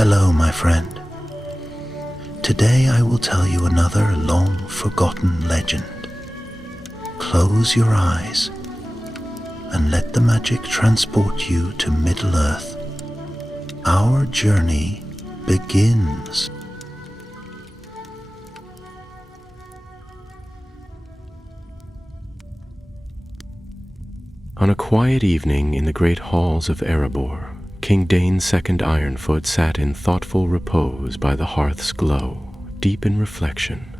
Hello, my friend. Today I will tell you another long-forgotten legend. Close your eyes and let the magic transport you to Middle-earth. Our journey begins. On a quiet evening in the great halls of Erebor, King Dáin's second Ironfoot sat in thoughtful repose by the hearth's glow, deep in reflection.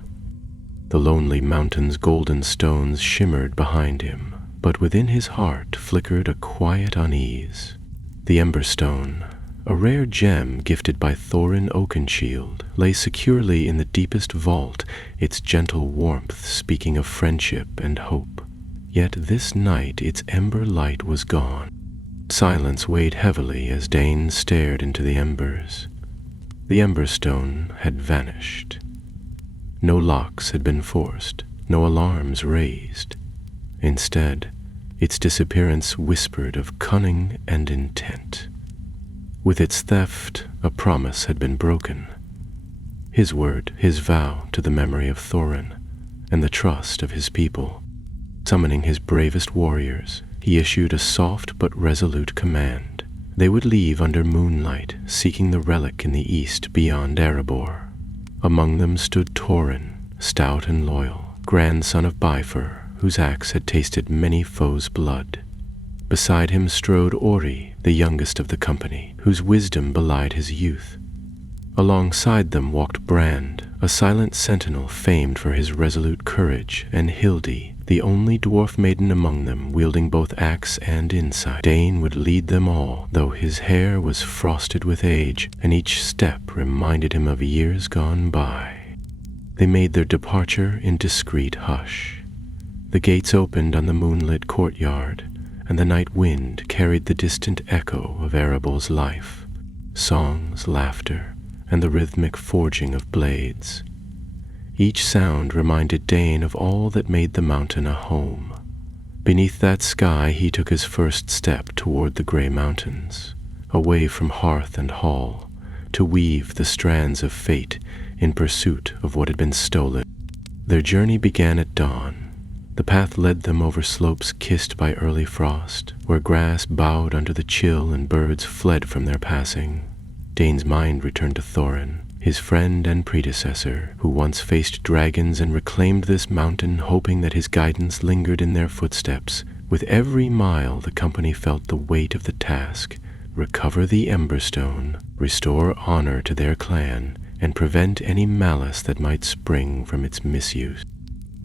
The lonely mountain's golden stones shimmered behind him, but within his heart flickered a quiet unease. The Emberstone, a rare gem gifted by Thorin Oakenshield, lay securely in the deepest vault, its gentle warmth speaking of friendship and hope. Yet this night its ember light was gone. Silence weighed heavily as Dáin stared into the embers. The Emberstone had vanished. No locks had been forced, no alarms raised. Instead, its disappearance whispered of cunning and intent. With its theft, a promise had been broken. His word, his vow to the memory of Thorin, and the trust of his people. Summoning his bravest warriors, he issued a soft but resolute command. They would leave under moonlight, seeking the relic in the east beyond Erebor. Among them stood Thorin, stout and loyal, grandson of Bifur, whose axe had tasted many foes' blood. Beside him strode Ori, the youngest of the company, whose wisdom belied his youth. Alongside them walked Brand, a silent sentinel famed for his resolute courage, and Hildi, the only dwarf maiden among them wielding both axe and insight. Dáin would lead them all, though his hair was frosted with age, and each step reminded him of years gone by. They made their departure in discreet hush. The gates opened on the moonlit courtyard, and the night wind carried the distant echo of Erebor's life, songs, laughter, and the rhythmic forging of blades. Each sound reminded Dáin of all that made the mountain a home. Beneath that sky he took his first step toward the gray mountains, away from hearth and hall, to weave the strands of fate in pursuit of what had been stolen. Their journey began at dawn. The path led them over slopes kissed by early frost, where grass bowed under the chill and birds fled from their passing. Dáin's mind returned to Thorin, his friend and predecessor, who once faced dragons and reclaimed this mountain, hoping that his guidance lingered in their footsteps. With every mile the company felt the weight of the task: recover the Emberstone, restore honor to their clan, and prevent any malice that might spring from its misuse.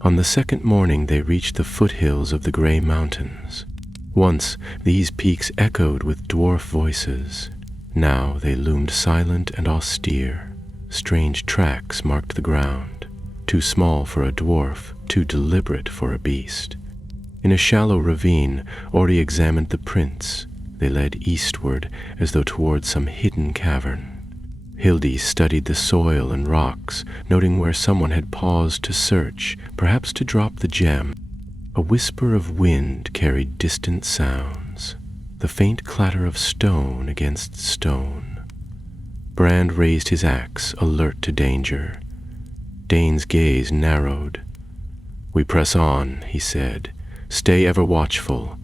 On the second morning they reached the foothills of the Grey Mountains. Once these peaks echoed with dwarf voices. Now they loomed silent and austere. Strange tracks marked the ground, too small for a dwarf, too deliberate for a beast. In a shallow ravine, Ori examined the prints. They led eastward, as though toward some hidden cavern. Hildi studied the soil and rocks, noting where someone had paused to search, perhaps to drop the gem. A whisper of wind carried distant sounds, the faint clatter of stone against stone. Brand raised his axe, alert to danger. Dáin's gaze narrowed. "We press on," he said. "Stay ever watchful.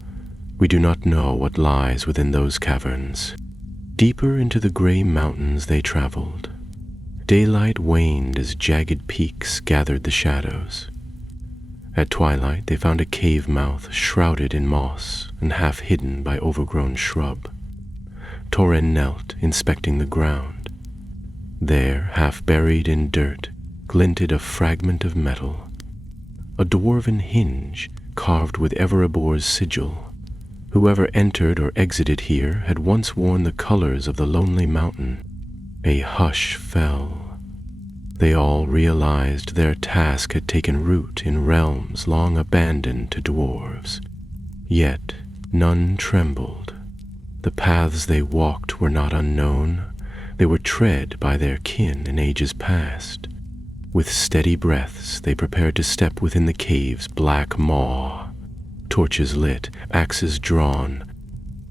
We do not know what lies within those caverns." Deeper into the gray mountains they traveled. Daylight waned as jagged peaks gathered the shadows. At twilight they found a cave mouth shrouded in moss and half hidden by overgrown shrub. Thorin knelt, inspecting the ground. There, half buried in dirt, glinted a fragment of metal. A dwarven hinge carved with Erebor's sigil. Whoever entered or exited here had once worn the colors of the lonely mountain. A hush fell. They all realized their task had taken root in realms long abandoned to dwarves. Yet none trembled. The paths they walked were not unknown. They were tread by their kin in ages past. With steady breaths they prepared to step within the cave's black maw. Torches lit, axes drawn.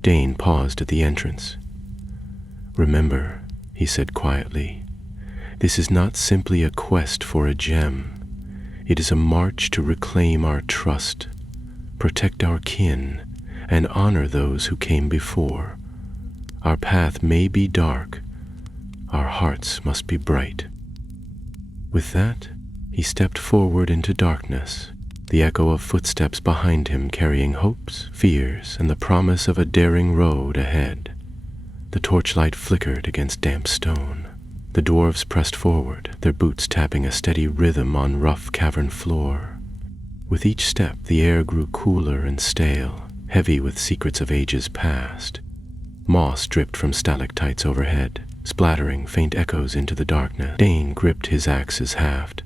Dáin paused at the entrance. "Remember," he said quietly. "This is not simply a quest for a gem. It is a march to reclaim our trust, protect our kin, and honor those who came before. Our path may be dark. Our hearts must be bright." With that, he stepped forward into darkness, the echo of footsteps behind him carrying hopes, fears, and the promise of a daring road ahead. The torchlight flickered against damp stone. The dwarves pressed forward, their boots tapping a steady rhythm on rough cavern floor. With each step, the air grew cooler and stale, heavy with secrets of ages past. Moss dripped from stalactites overhead, splattering faint echoes into the darkness. Dáin gripped his axe's haft,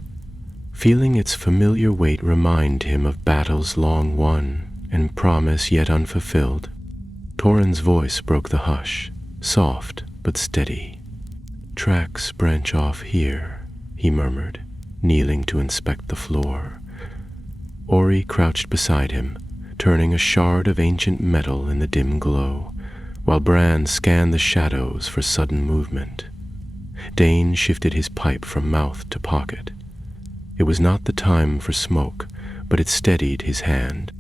feeling its familiar weight remind him of battles long won and promise yet unfulfilled. Torin's voice broke the hush, soft but steady. "Tracks branch off here," he murmured, kneeling to inspect the floor. Ori crouched beside him, turning a shard of ancient metal in the dim glow, while Bran scanned the shadows for sudden movement. Dáin shifted his pipe from mouth to pocket. It was not the time for smoke, but it steadied his hand.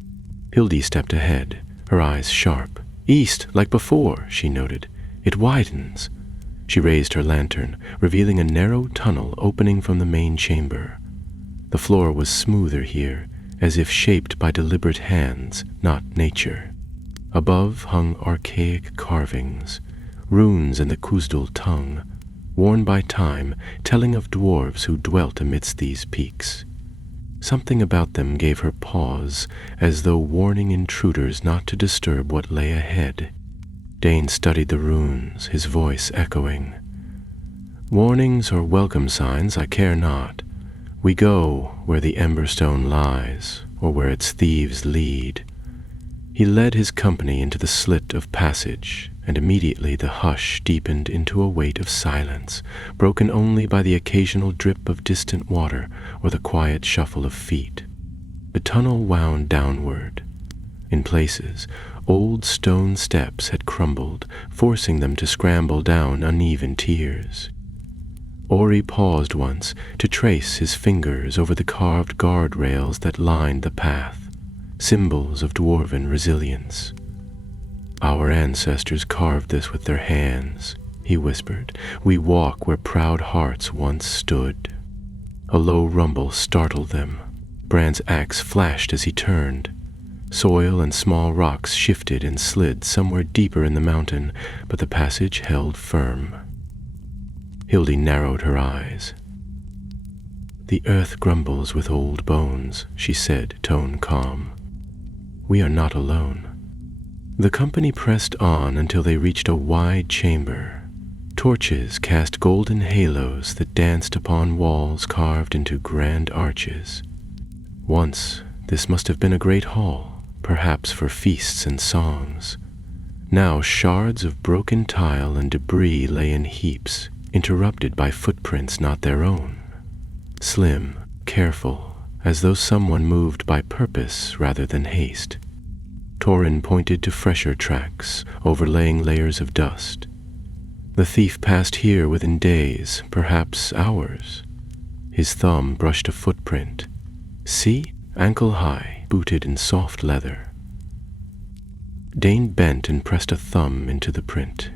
Hildy stepped ahead, her eyes sharp. "East, like before," she noted. "It widens." She raised her lantern, revealing a narrow tunnel opening from the main chamber. The floor was smoother here, as if shaped by deliberate hands, not nature. Above hung archaic carvings, runes in the Khuzdul tongue, worn by time, telling of dwarves who dwelt amidst these peaks. Something about them gave her pause, as though warning intruders not to disturb what lay ahead. Dáin studied the runes, his voice echoing. "Warnings or welcome signs, I care not. We go where the Emberstone lies, or where its thieves lead." He led his company into the slit of passage, and immediately the hush deepened into a weight of silence, broken only by the occasional drip of distant water or the quiet shuffle of feet. The tunnel wound downward. In places, old stone steps had crumbled, forcing them to scramble down uneven tiers. Ori paused once to trace his fingers over the carved guardrails that lined the path, symbols of dwarven resilience. "Our ancestors carved this with their hands," he whispered. "We walk where proud hearts once stood." A low rumble startled them. Bran's axe flashed as he turned. Soil and small rocks shifted and slid somewhere deeper in the mountain, but the passage held firm. Hildy narrowed her eyes. "The earth grumbles with old bones," she said, tone calm. "We are not alone." The company pressed on until they reached a wide chamber. Torches cast golden halos that danced upon walls carved into grand arches. Once, this must have been a great hall, perhaps for feasts and songs. Now shards of broken tile and debris lay in heaps, interrupted by footprints not their own. Slim, careful, as though someone moved by purpose rather than haste. Torin pointed to fresher tracks, overlaying layers of dust. The thief passed here within days, perhaps hours. His thumb brushed a footprint. "See? Ankle-high, booted in soft leather." Dáin bent and pressed a thumb into the print.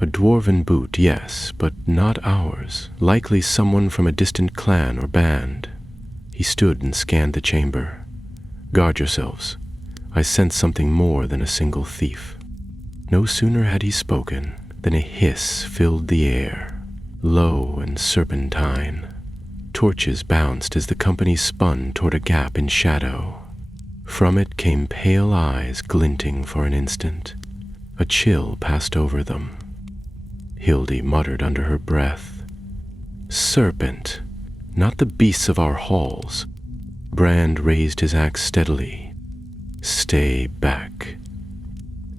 A dwarven boot, yes, but not ours, likely someone from a distant clan or band. He stood and scanned the chamber. "Guard yourselves. I sense something more than a single thief." No sooner had he spoken than a hiss filled the air, low and serpentine. Torches bounced as the company spun toward a gap in shadow. From it came pale eyes glinting for an instant. A chill passed over them. Hildy muttered under her breath. "Serpent, not the beasts of our halls." Brand raised his axe steadily. "Stay back."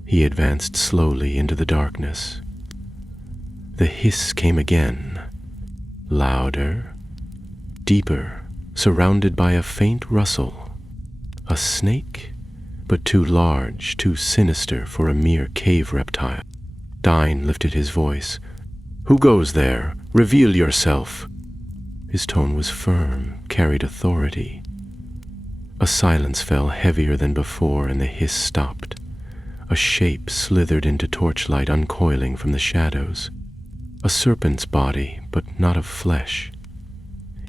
He advanced slowly into the darkness. The hiss came again, louder, deeper, surrounded by a faint rustle. A snake, but too large, too sinister for a mere cave reptile. Dáin lifted his voice. "Who goes there? Reveal yourself." His tone was firm, carried authority. A silence fell heavier than before, and the hiss stopped. A shape slithered into torchlight, uncoiling from the shadows. A serpent's body, but not of flesh.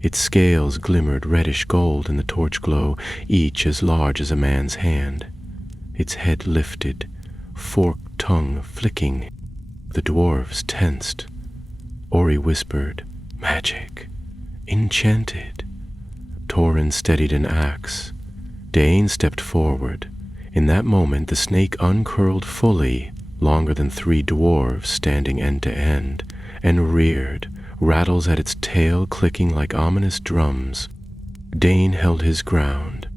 Its scales glimmered reddish gold in the torch glow, each as large as a man's hand. Its head lifted, forked tongue flicking. The dwarves tensed. Ori whispered, "Magic. Enchanted." Tauren steadied an axe. Dáin stepped forward. In that moment the snake uncurled fully, longer than 3 dwarves standing end to end, and reared, rattles at its tail clicking like ominous drums. Dáin held his ground.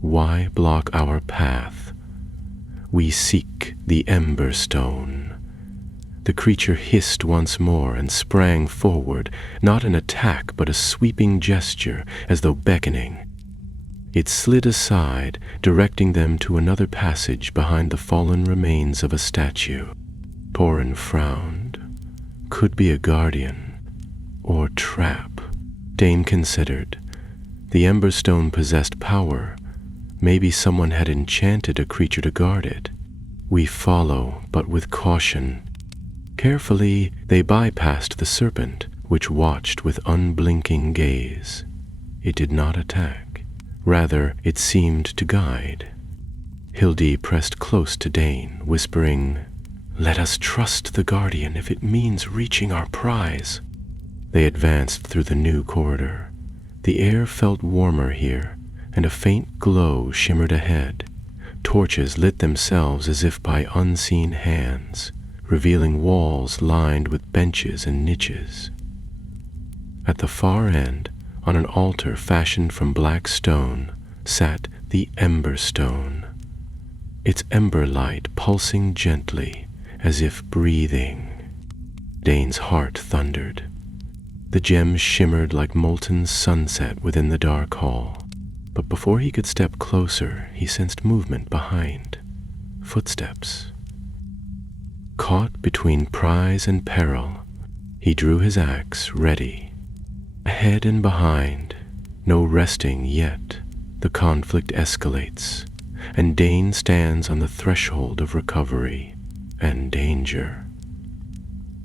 "Why block our path? We seek the Ember Stone." The creature hissed once more and sprang forward, not an attack but a sweeping gesture, as though beckoning. It slid aside, directing them to another passage behind the fallen remains of a statue. Tauren frowned. Could be a guardian, or trap. Dáin considered. The Emberstone possessed power. Maybe someone had enchanted a creature to guard it. We follow, but with caution. Carefully, they bypassed the serpent, which watched with unblinking gaze. It did not attack. Rather, it seemed to guide. Hildy pressed close to Dáin, whispering, "Let us trust the Guardian if it means reaching our prize." They advanced through the new corridor. The air felt warmer here, and a faint glow shimmered ahead. Torches lit themselves as if by unseen hands, revealing walls lined with benches and niches. At the far end, on an altar fashioned from black stone, sat the Ember Stone, its ember light pulsing gently, as if breathing. Dáin's heart thundered. The gems shimmered like molten sunset within the dark hall, but before he could step closer, he sensed movement behind. Footsteps. Caught between prize and peril, he drew his axe ready. Ahead and behind, no resting yet, the conflict escalates, and Dáin stands on the threshold of recovery and danger.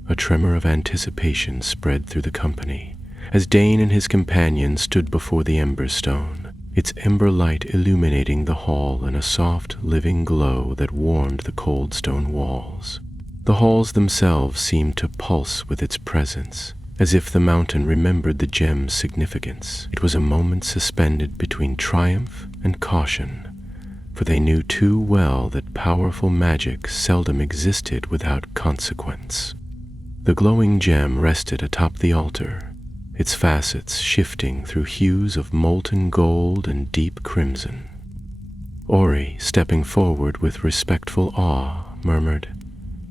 A tremor of anticipation spread through the company, as Dáin and his companion stood before the Emberstone, its ember light illuminating the hall in a soft, living glow that warmed the cold stone walls. The halls themselves seemed to pulse with its presence, as if the mountain remembered the gem's significance. It was a moment suspended between triumph and caution, for they knew too well that powerful magic seldom existed without consequence. The glowing gem rested atop the altar, its facets shifting through hues of molten gold and deep crimson. Ori, stepping forward with respectful awe, murmured,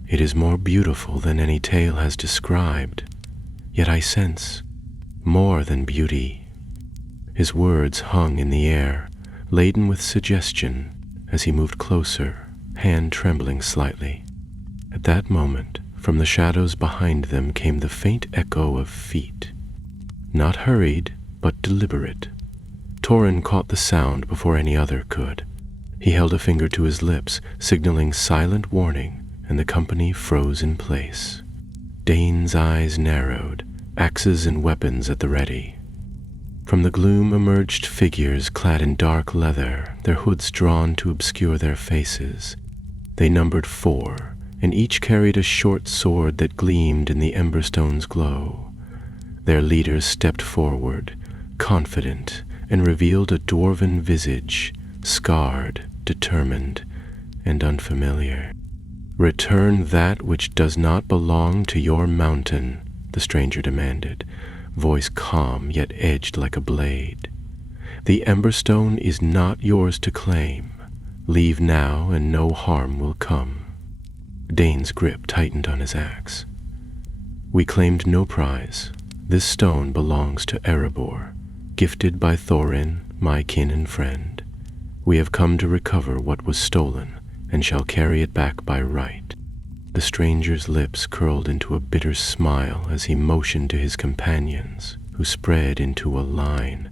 "It is more beautiful than any tale has described, yet I sense more than beauty." His words hung in the air, laden with suggestion, as he moved closer, hand trembling slightly. At that moment, from the shadows behind them came the faint echo of feet. Not hurried, but deliberate. Tauren caught the sound before any other could. He held a finger to his lips, signaling silent warning, and the company froze in place. Dáin's eyes narrowed, axes and weapons at the ready. From the gloom emerged figures clad in dark leather, their hoods drawn to obscure their faces. They numbered 4, and each carried a short sword that gleamed in the Emberstone's glow. Their leaders stepped forward, confident, and revealed a dwarven visage, scarred, determined, and unfamiliar. "Return that which does not belong to your mountain," the stranger demanded, voice calm yet edged like a blade. "The Emberstone is not yours to claim. Leave now and no harm will come." Dáin's grip tightened on his axe. "We claimed no prize. This stone belongs to Erebor, gifted by Thorin, my kin and friend. We have come to recover what was stolen, and shall carry it back by right." The stranger's lips curled into a bitter smile as he motioned to his companions, who spread into a line.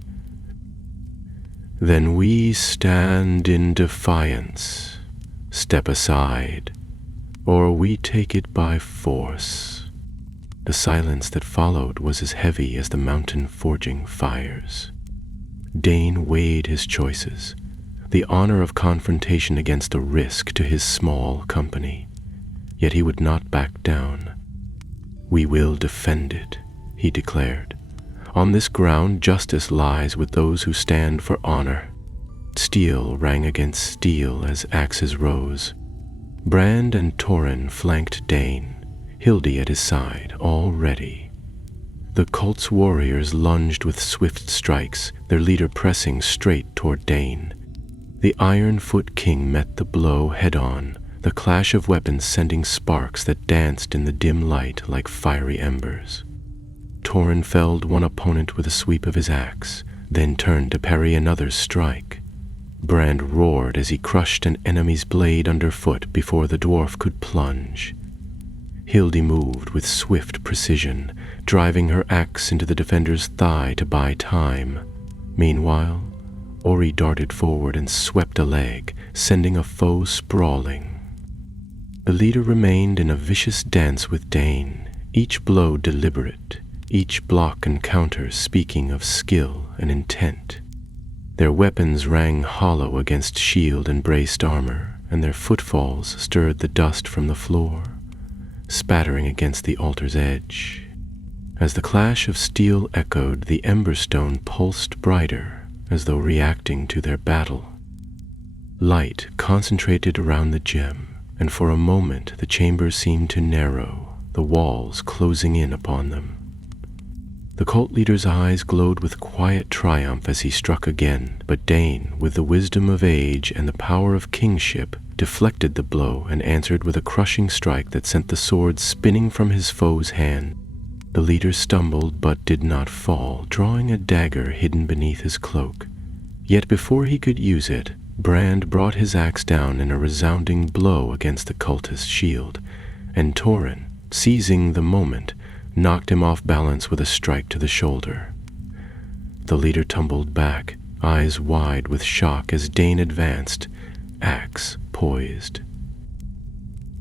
"Then we stand in defiance. Step aside, or we take it by force." The silence that followed was as heavy as the mountain forging fires. Dáin weighed his choices, the honor of confrontation against a risk to his small company. Yet he would not back down. "We will defend it," he declared. "On this ground, justice lies with those who stand for honor." Steel rang against steel as axes rose. Brand and Torin flanked Dáin, Hildy at his side, all ready. The cult's warriors lunged with swift strikes, their leader pressing straight toward Dáin. The Ironfoot king met the blow head-on, the clash of weapons sending sparks that danced in the dim light like fiery embers. Torin felled one opponent with a sweep of his axe, then turned to parry another's strike. Brand roared as he crushed an enemy's blade underfoot before the dwarf could plunge. Hildy moved with swift precision, driving her axe into the defender's thigh to buy time. Meanwhile, Ori darted forward and swept a leg, sending a foe sprawling. The leader remained in a vicious dance with Dáin, each blow deliberate, each block and counter speaking of skill and intent. Their weapons rang hollow against shield and braced armor, and their footfalls stirred the dust from the floor, spattering against the altar's edge. As the clash of steel echoed, the emberstone pulsed brighter, as though reacting to their battle. Light concentrated around the gem, and for a moment the chamber seemed to narrow, the walls closing in upon them. The cult leader's eyes glowed with quiet triumph as he struck again, but Dáin, with the wisdom of age and the power of kingship, deflected the blow and answered with a crushing strike that sent the sword spinning from his foe's hand. The leader stumbled but did not fall, drawing a dagger hidden beneath his cloak. Yet before he could use it, Brand brought his axe down in a resounding blow against the cultist's shield, and Torin, seizing the moment, knocked him off balance with a strike to the shoulder. The leader tumbled back, eyes wide with shock as Dáin advanced, axe poised.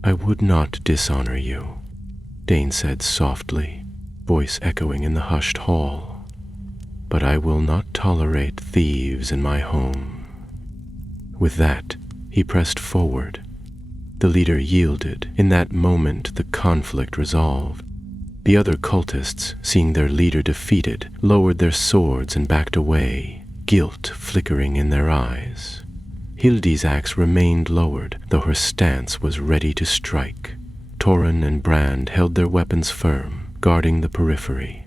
"I would not dishonor you," Dáin said softly, voice echoing in the hushed hall. "But I will not tolerate thieves in my home." With that, he pressed forward. The leader yielded. In that moment, the conflict resolved. The other cultists, seeing their leader defeated, lowered their swords and backed away, guilt flickering in their eyes. Hildy's axe remained lowered, though her stance was ready to strike. Torin and Brand held their weapons firm, guarding the periphery.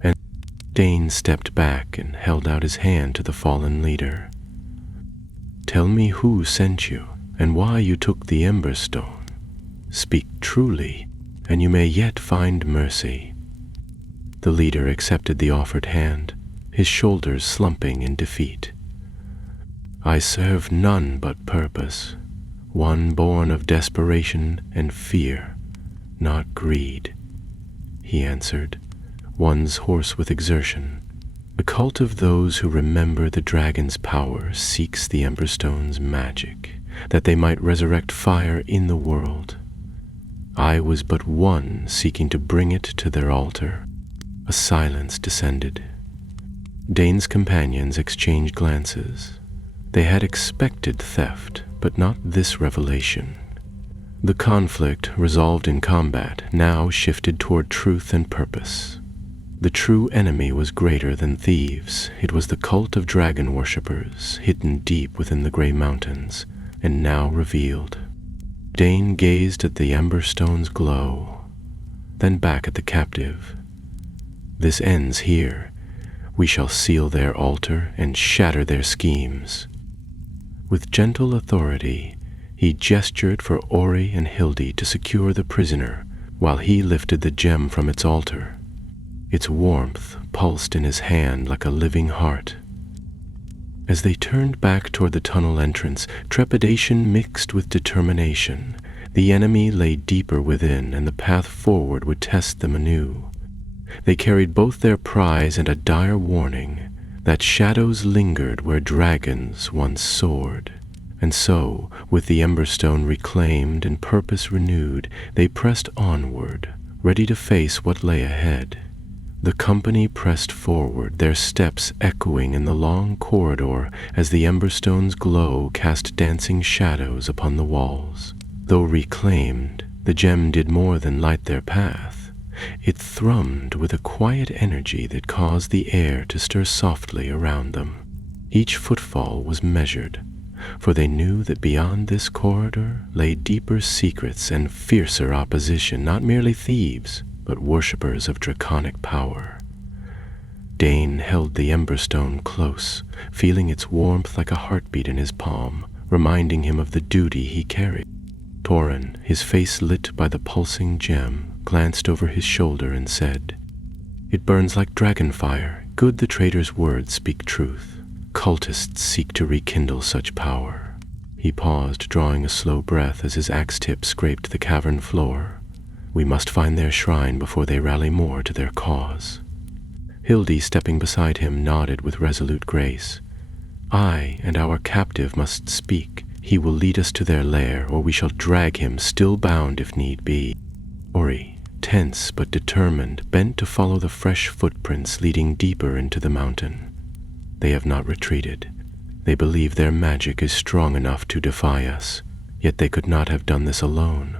And Dáin stepped back and held out his hand to the fallen leader. "Tell me who sent you, and why you took the Emberstone. Speak truly, and you may yet find mercy." The leader accepted the offered hand, his shoulders slumping in defeat. "I serve none but purpose, one born of desperation and fear, not greed," he answered, one's hoarse with exertion. "The cult of those who remember the dragon's power seeks the Emberstone's magic, that they might resurrect fire in the world. I was but one seeking to bring it to their altar." A silence descended. Dáin's companions exchanged glances. They had expected theft, but not this revelation. The conflict, resolved in combat, now shifted toward truth and purpose. The true enemy was greater than thieves. It was the cult of dragon worshippers, hidden deep within the Grey Mountains, and now revealed. Dáin gazed at the Emberstone's glow, then back at the captive. "This ends here. We shall seal their altar and shatter their schemes." With gentle authority, he gestured for Ori and Hildy to secure the prisoner, while he lifted the gem from its altar. Its warmth pulsed in his hand like a living heart. As they turned back toward the tunnel entrance, trepidation mixed with determination. The enemy lay deeper within, and the path forward would test them anew. They carried both their prize and a dire warning that shadows lingered where dragons once soared. And so, with the Emberstone reclaimed and purpose renewed, they pressed onward, ready to face what lay ahead. The company pressed forward, their steps echoing in the long corridor as the Emberstone's glow cast dancing shadows upon the walls. Though reclaimed, the gem did more than light their path. It thrummed with a quiet energy that caused the air to stir softly around them. Each footfall was measured, for they knew that beyond this corridor lay deeper secrets and fiercer opposition, not merely thieves, but worshippers of draconic power. Dáin held the Emberstone close, feeling its warmth like a heartbeat in his palm, reminding him of the duty he carried. Tauren, his face lit by the pulsing gem, glanced over his shoulder and said, "It burns like dragon fire. Good the traitor's words speak truth. Cultists seek to rekindle such power." He paused, drawing a slow breath as his axe tip scraped the cavern floor. "We must find their shrine before they rally more to their cause." Hildy, stepping beside him, nodded with resolute grace. "I and our captive must speak. He will lead us to their lair, or we shall drag him, still bound if need be." Ori, tense but determined, bent to follow the fresh footprints leading deeper into the mountain. They have not retreated. They believe their magic is strong enough to defy us, yet they could not have done this alone.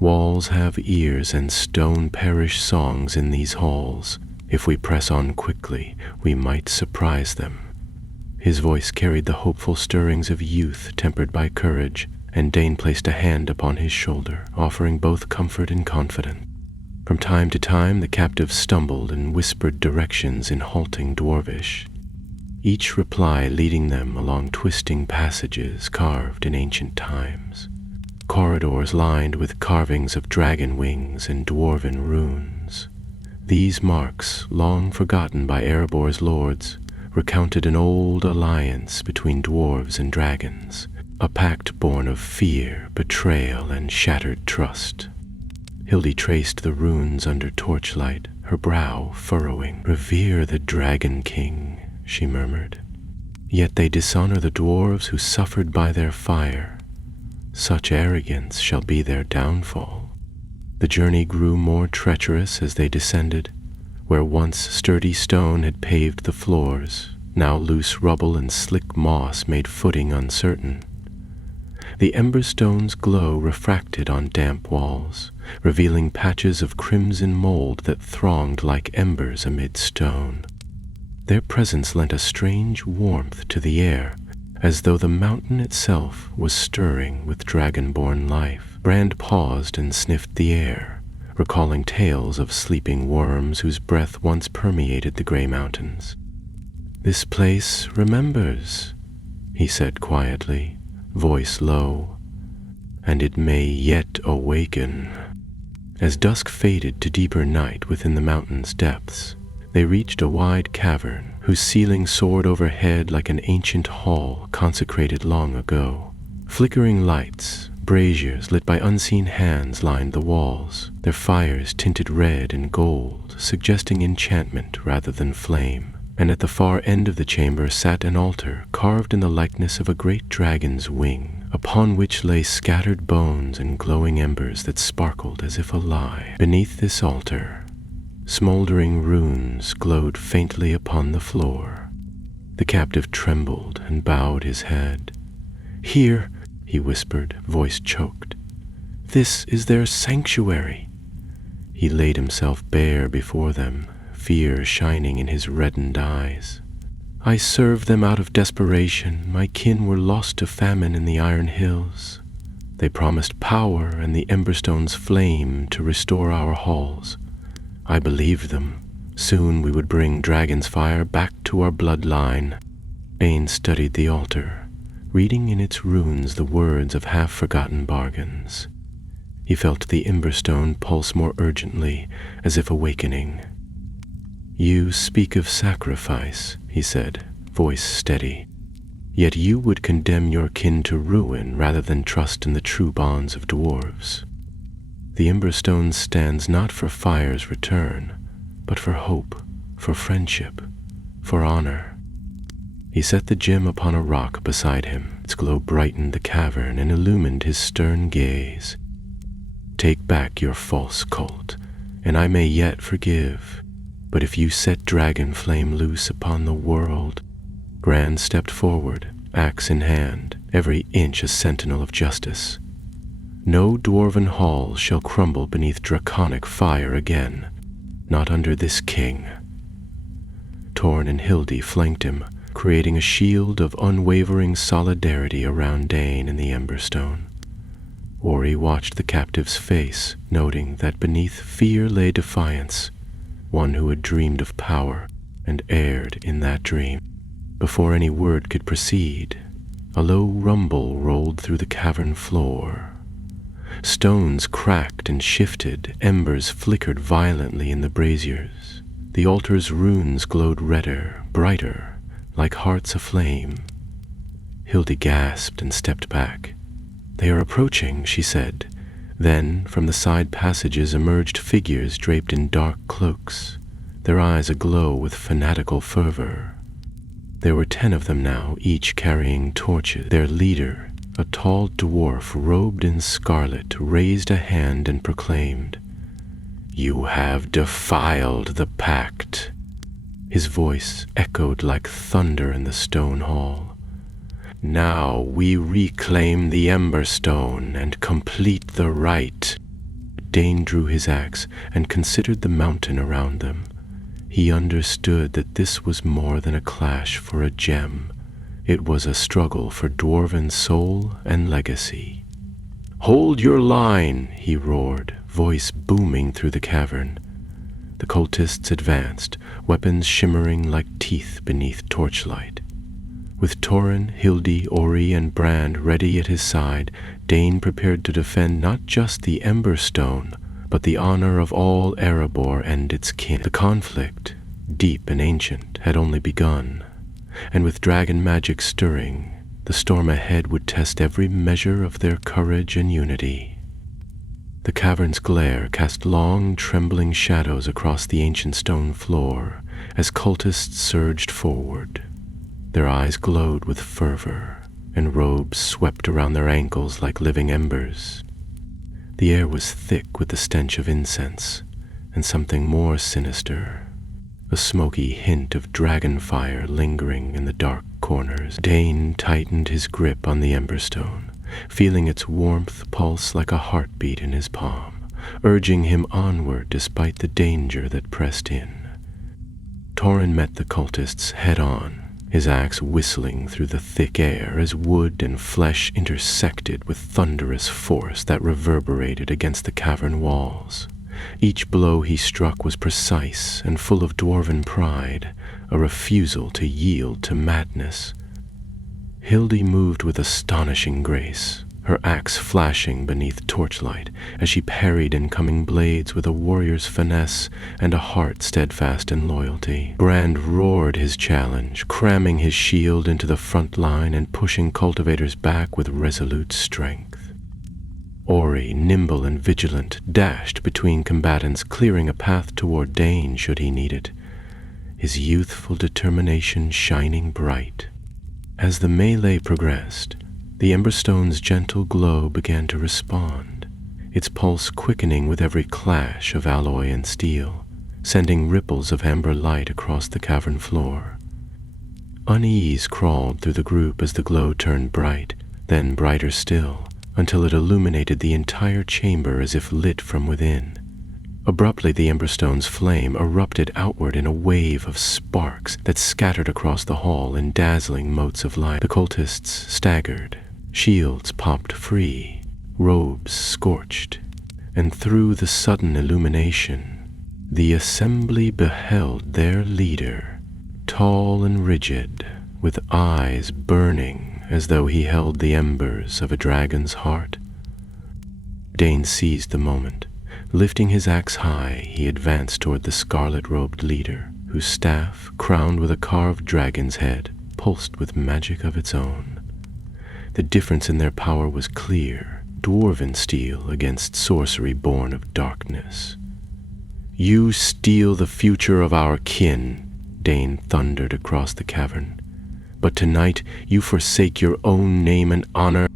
Walls have ears and stone perish songs in these halls. If we press on quickly, we might surprise them. His voice carried the hopeful stirrings of youth tempered by courage, and Dáin placed a hand upon his shoulder, offering both comfort and confidence. From time to time the captive stumbled and whispered directions in halting dwarvish, each reply leading them along twisting passages carved in ancient times. Corridors lined with carvings of dragon wings and dwarven runes. These marks, long forgotten by Erebor's lords, recounted an old alliance between dwarves and dragons, a pact born of fear, betrayal, and shattered trust. Hildy traced the runes under torchlight, her brow furrowing. "Revere the Dragon King," she murmured. "Yet they dishonor the dwarves who suffered by their fire. Such arrogance shall be their downfall." The journey grew more treacherous as they descended. Where once sturdy stone had paved the floors, now loose rubble and slick moss made footing uncertain. The Emberstone's glow refracted on damp walls, revealing patches of crimson mold that thronged like embers amid stone. Their presence lent a strange warmth to the air, as though the mountain itself was stirring with dragonborn life. Brand paused and sniffed the air, recalling tales of sleeping worms whose breath once permeated the gray mountains. "This place remembers," he said quietly, voice low, "and it may yet awaken." As dusk faded to deeper night within the mountain's depths, they reached a wide cavern whose ceiling soared overhead like an ancient hall consecrated long ago. Flickering lights, braziers lit by unseen hands lined the walls, their fires tinted red and gold, suggesting enchantment rather than flame. And at the far end of the chamber sat an altar carved in the likeness of a great dragon's wing, upon which lay scattered bones and glowing embers that sparkled as if alive. Beneath this altar, smoldering runes glowed faintly upon the floor. The captive trembled and bowed his head. "Here," he whispered, voice choked. "This is their sanctuary." He laid himself bare before them, fear shining in his reddened eyes. "I served them out of desperation. My kin were lost to famine in the Iron Hills. They promised power and the Emberstone's flame to restore our halls. I believed them. Soon we would bring Dragon's fire back to our bloodline." Dáin studied the altar, reading in its runes the words of half-forgotten bargains. He felt the Emberstone pulse more urgently, as if awakening. "You speak of sacrifice," he said, voice steady. Yet you would condemn your kin to ruin rather than trust in the true bonds of dwarves. The Emberstone stands not for fire's return, but for hope, for friendship, for honor. He set the gem upon a rock beside him. Its glow brightened the cavern and illumined his stern gaze. Take back your false cult, and I may yet forgive. But if you set dragon flame loose upon the world— Gran stepped forward, axe in hand, every inch a sentinel of justice. No dwarven hall shall crumble beneath draconic fire again, not under this king. Torn and Hildy flanked him, creating a shield of unwavering solidarity around Dáin and the Emberstone. Ori watched the captive's face, noting that beneath fear lay defiance, one who had dreamed of power and erred in that dream. Before any word could proceed, a low rumble rolled through the cavern floor. Stones cracked and shifted, embers flickered violently in the braziers. The altar's runes glowed redder, brighter, like hearts aflame. Hildy gasped and stepped back. "They are approaching," she said. Then, from the side passages emerged figures draped in dark cloaks, their eyes aglow with fanatical fervor. There were 10 of them now, each carrying torches. Their leader, a tall dwarf robed in scarlet, raised a hand and proclaimed, "You have defiled the pact." His voice echoed like thunder in the stone hall. "Now we reclaim the Emberstone and complete the rite." Dáin drew his axe and considered the mountain around them. He understood that this was more than a clash for a gem. It was a struggle for dwarven soul and legacy. "Hold your line," he roared, voice booming through the cavern. The cultists advanced, weapons shimmering like teeth beneath torchlight. With Torin, Hildy, Ori, and Brand ready at his side, Dáin prepared to defend not just the Emberstone, but the honor of all Erebor and its kin. The conflict, deep and ancient, had only begun, and with dragon magic stirring, the storm ahead would test every measure of their courage and unity. The cavern's glare cast long, trembling shadows across the ancient stone floor as cultists surged forward. Their eyes glowed with fervor, and robes swept around their ankles like living embers. The air was thick with the stench of incense, and something more sinister, a smoky hint of dragon fire lingering in the dark corners. Dáin tightened his grip on the Emberstone, feeling its warmth pulse like a heartbeat in his palm, urging him onward despite the danger that pressed in. Torin met the cultists head-on, his axe whistling through the thick air as wood and flesh intersected with thunderous force that reverberated against the cavern walls. Each blow he struck was precise and full of dwarven pride, a refusal to yield to madness. Hildy moved with astonishing grace, her axe flashing beneath torchlight as she parried incoming blades with a warrior's finesse and a heart steadfast in loyalty. Brand roared his challenge, cramming his shield into the front line and pushing cultivators back with resolute strength. Ori, nimble and vigilant, dashed between combatants, clearing a path toward Dáin should he need it, his youthful determination shining bright. As the melee progressed, the Emberstone's gentle glow began to respond, its pulse quickening with every clash of alloy and steel, sending ripples of amber light across the cavern floor. Unease crawled through the group as the glow turned bright, then brighter still, until it illuminated the entire chamber as if lit from within. Abruptly, the Emberstone's flame erupted outward in a wave of sparks that scattered across the hall in dazzling motes of light. The cultists staggered, shields popped free, robes scorched, and through the sudden illumination, the assembly beheld their leader, tall and rigid, with eyes burning as though he held the embers of a dragon's heart. Dáin seized the moment. Lifting his axe high, he advanced toward the scarlet-robed leader, whose staff, crowned with a carved dragon's head, pulsed with magic of its own. The difference in their power was clear, dwarven steel against sorcery born of darkness. "You steal the future of our kin," Dáin thundered across the cavern. "But tonight you forsake your own name and honor."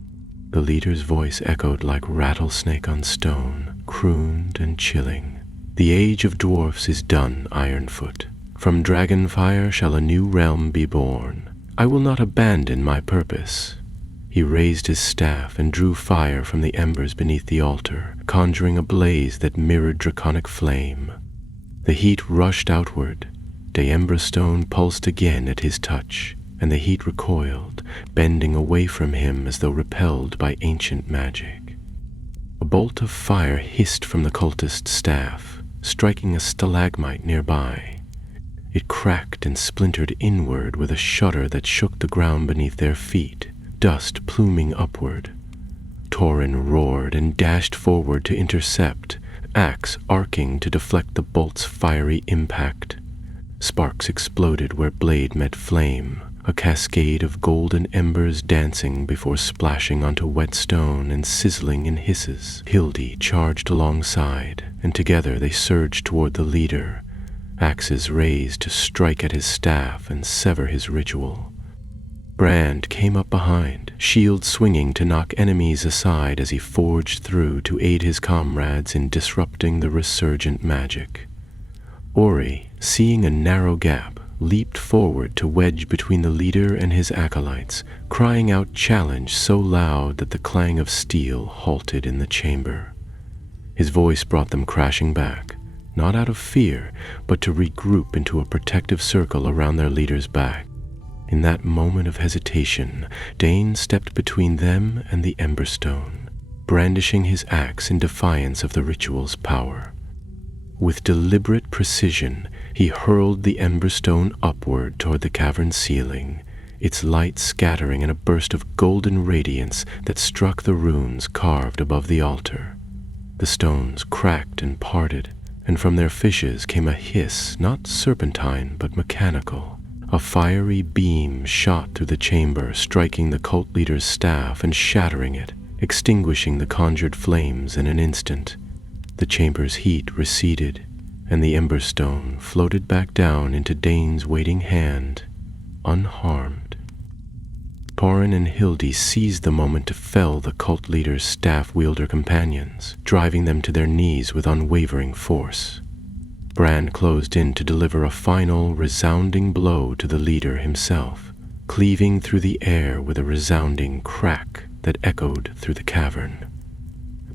The leader's voice echoed like rattlesnake on stone, crooned and chilling. "The age of dwarfs is done, Ironfoot. From dragonfire shall a new realm be born. I will not abandon my purpose." He raised his staff and drew fire from the embers beneath the altar, conjuring a blaze that mirrored draconic flame. The heat rushed outward. The Emberstone pulsed again at his touch, and the heat recoiled, bending away from him as though repelled by ancient magic. A bolt of fire hissed from the cultist's staff, striking a stalagmite nearby. It cracked and splintered inward with a shudder that shook the ground beneath their feet, dust pluming upward. Tauren roared and dashed forward to intercept, axe arcing to deflect the bolt's fiery impact. Sparks exploded where blade met flame, a cascade of golden embers dancing before splashing onto wet stone and sizzling in hisses. Hildy charged alongside, and together they surged toward the leader, axes raised to strike at his staff and sever his ritual. Brand came up behind, shield swinging to knock enemies aside as he forged through to aid his comrades in disrupting the resurgent magic. Ori, seeing a narrow gap, leaped forward to wedge between the leader and his acolytes, crying out challenge so loud that the clang of steel halted in the chamber. His voice brought them crashing back, not out of fear, but to regroup into a protective circle around their leader's back. In that moment of hesitation, Dáin stepped between them and the Emberstone, brandishing his axe in defiance of the ritual's power. With deliberate precision, he hurled the Emberstone upward toward the cavern ceiling, its light scattering in a burst of golden radiance that struck the runes carved above the altar. The stones cracked and parted, and from their fissures came a hiss not serpentine but mechanical. A fiery beam shot through the chamber, striking the cult leader's staff and shattering it, extinguishing the conjured flames in an instant. The chamber's heat receded, and the Emberstone floated back down into Dáin's waiting hand, unharmed. Tauren and Hildy seized the moment to fell the cult leader's staff-wielder companions, driving them to their knees with unwavering force. Brand closed in to deliver a final, resounding blow to the leader himself, cleaving through the air with a resounding crack that echoed through the cavern.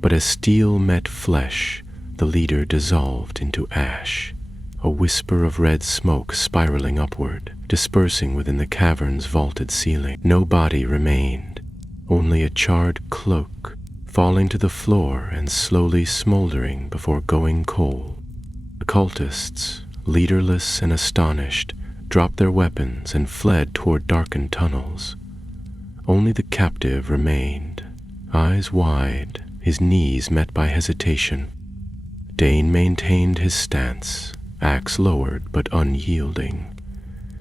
But as steel met flesh, the leader dissolved into ash, a whisper of red smoke spiraling upward, dispersing within the cavern's vaulted ceiling. No body remained, only a charred cloak, falling to the floor and slowly smoldering before going cold. The cultists, leaderless and astonished, dropped their weapons and fled toward darkened tunnels. Only the captive remained, eyes wide, his knees met by hesitation. Dáin maintained his stance, axe lowered but unyielding.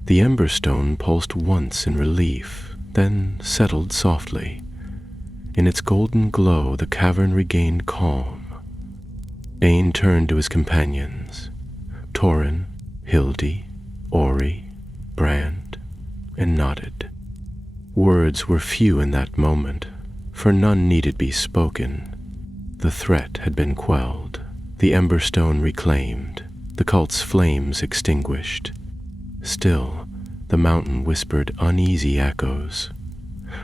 The Emberstone pulsed once in relief, then settled softly. In its golden glow, the cavern regained calm. Dáin turned to his companions, Tauren, Hildy, Ori, Brand, and nodded. Words were few in that moment, for none needed be spoken. The threat had been quelled, the Emberstone reclaimed, the cult's flames extinguished. Still, the mountain whispered uneasy echoes.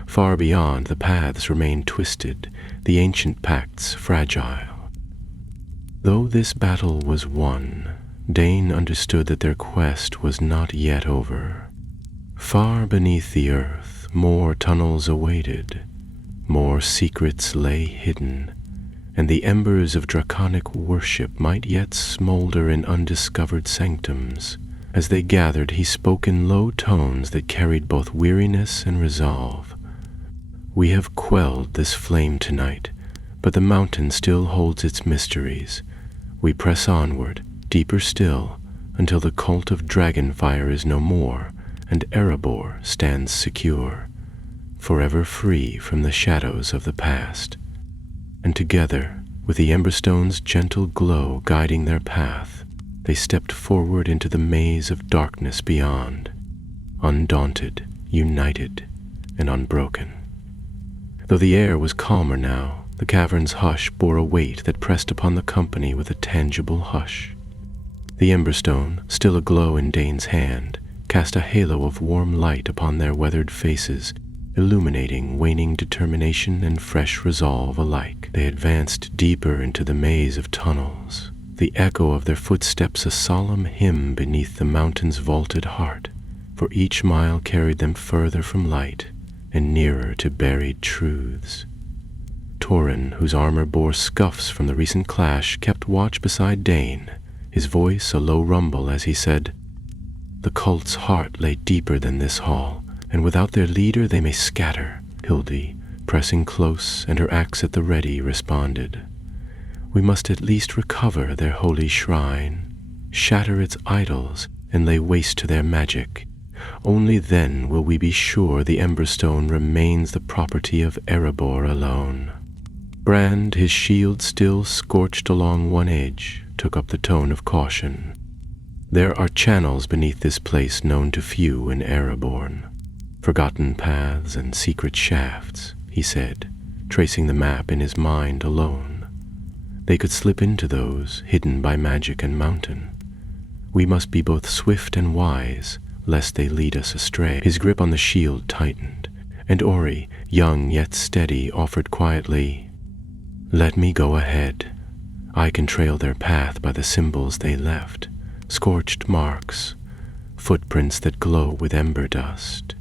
Far beyond, the paths remained twisted, the ancient pacts fragile. Though this battle was won, Dáin understood that their quest was not yet over. Far beneath the earth, more tunnels awaited, more secrets lay hidden, and the embers of draconic worship might yet smolder in undiscovered sanctums. As they gathered, he spoke in low tones that carried both weariness and resolve. "We have quelled this flame tonight, but the mountain still holds its mysteries. We press onward, deeper still, until the cult of dragonfire is no more, and Erebor stands secure, forever free from the shadows of the past. And together, with the Emberstone's gentle glow guiding their path, they stepped forward into the maze of darkness beyond, undaunted, united, and unbroken. Though the air was calmer now, the cavern's hush bore a weight that pressed upon the company with a tangible hush. The Emberstone, still aglow in Dáin's hand, cast a halo of warm light upon their weathered faces, illuminating waning determination and fresh resolve alike. They advanced deeper into the maze of tunnels, the echo of their footsteps a solemn hymn beneath the mountain's vaulted heart, for each mile carried them further from light and nearer to buried truths. Torin, whose armor bore scuffs from the recent clash, kept watch beside Dáin, his voice a low rumble as he said, "The cult's heart lay deeper than this hall, and without their leader they may scatter." Hildy, pressing close and her axe at the ready, responded, "We must at least recover their holy shrine, shatter its idols, and lay waste to their magic. Only then will we be sure the Emberstone remains the property of Erebor alone." Brand, his shield still scorched along one edge, took up the tone of caution. "There are channels beneath this place known to few in Ereborn, forgotten paths and secret shafts," he said, tracing the map in his mind alone. "They could slip into those, hidden by magic and mountain. We must be both swift and wise, lest they lead us astray." His grip on the shield tightened, and Ori, young yet steady, offered quietly, "Let me go ahead. I can trail their path by the symbols they left, scorched marks, footprints that glow with ember dust,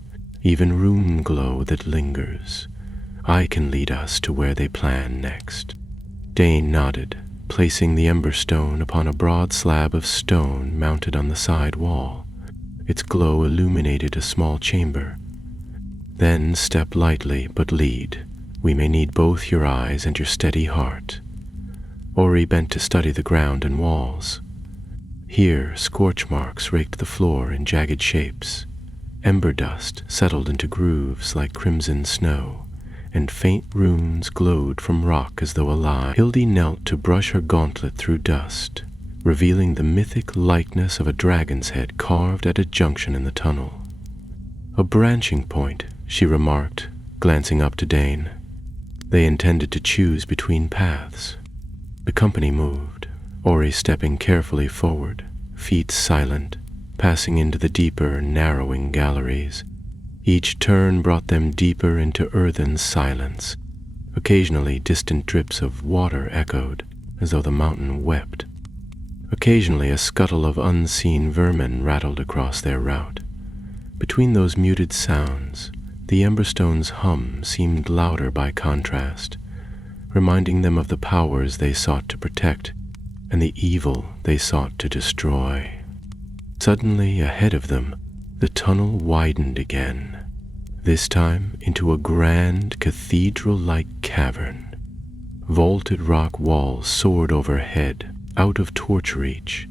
even rune glow that lingers. I can lead us to where they plan next." Dáin nodded, placing the Emberstone upon a broad slab of stone mounted on the side wall. Its glow illuminated a small chamber. "Then step lightly, but lead. We may need both your eyes and your steady heart." Ori bent to study the ground and walls. Here, scorch marks raked the floor in jagged shapes. Ember dust settled into grooves like crimson snow, and faint runes glowed from rock as though alive. Hildy knelt to brush her gauntlet through dust, revealing the mythic likeness of a dragon's head carved at a junction in the tunnel. "A branching point," she remarked, glancing up to Dáin. They intended to choose between paths. The company moved, Ori stepping carefully forward, feet silent, passing into the deeper, narrowing galleries. Each turn brought them deeper into earthen silence. Occasionally distant drips of water echoed, as though the mountain wept. Occasionally a scuttle of unseen vermin rattled across their route. Between those muted sounds, the Emberstone's hum seemed louder by contrast, reminding them of the powers they sought to protect and the evil they sought to destroy. Suddenly, ahead of them, the tunnel widened again, this time into a grand cathedral-like cavern. Vaulted rock walls soared overhead, out of torch reach,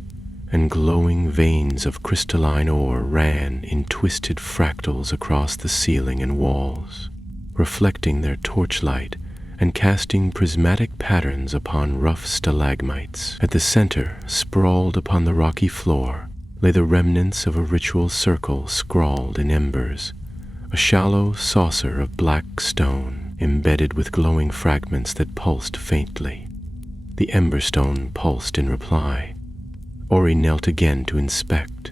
and glowing veins of crystalline ore ran in twisted fractals across the ceiling and walls, reflecting their torchlight and casting prismatic patterns upon rough stalagmites. At the center, sprawled upon the rocky floor, lay the remnants of a ritual circle scrawled in embers, a shallow saucer of black stone embedded with glowing fragments that pulsed faintly. The Emberstone pulsed in reply. Ori knelt again to inspect.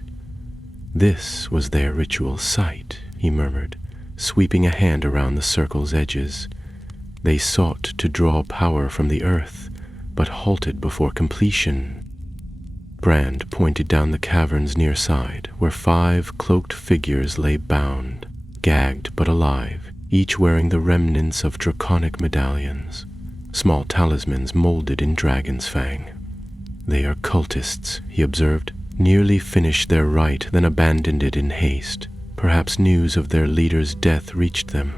"This was their ritual site," he murmured, sweeping a hand around the circle's edges. "They sought to draw power from the earth, but halted before completion." Brand pointed down the cavern's near side, where 5 cloaked figures lay bound, gagged but alive, each wearing the remnants of draconic medallions, small talismans molded in dragon's fang. "They are cultists," he observed, "nearly finished their rite, then abandoned it in haste. Perhaps news of their leader's death reached them."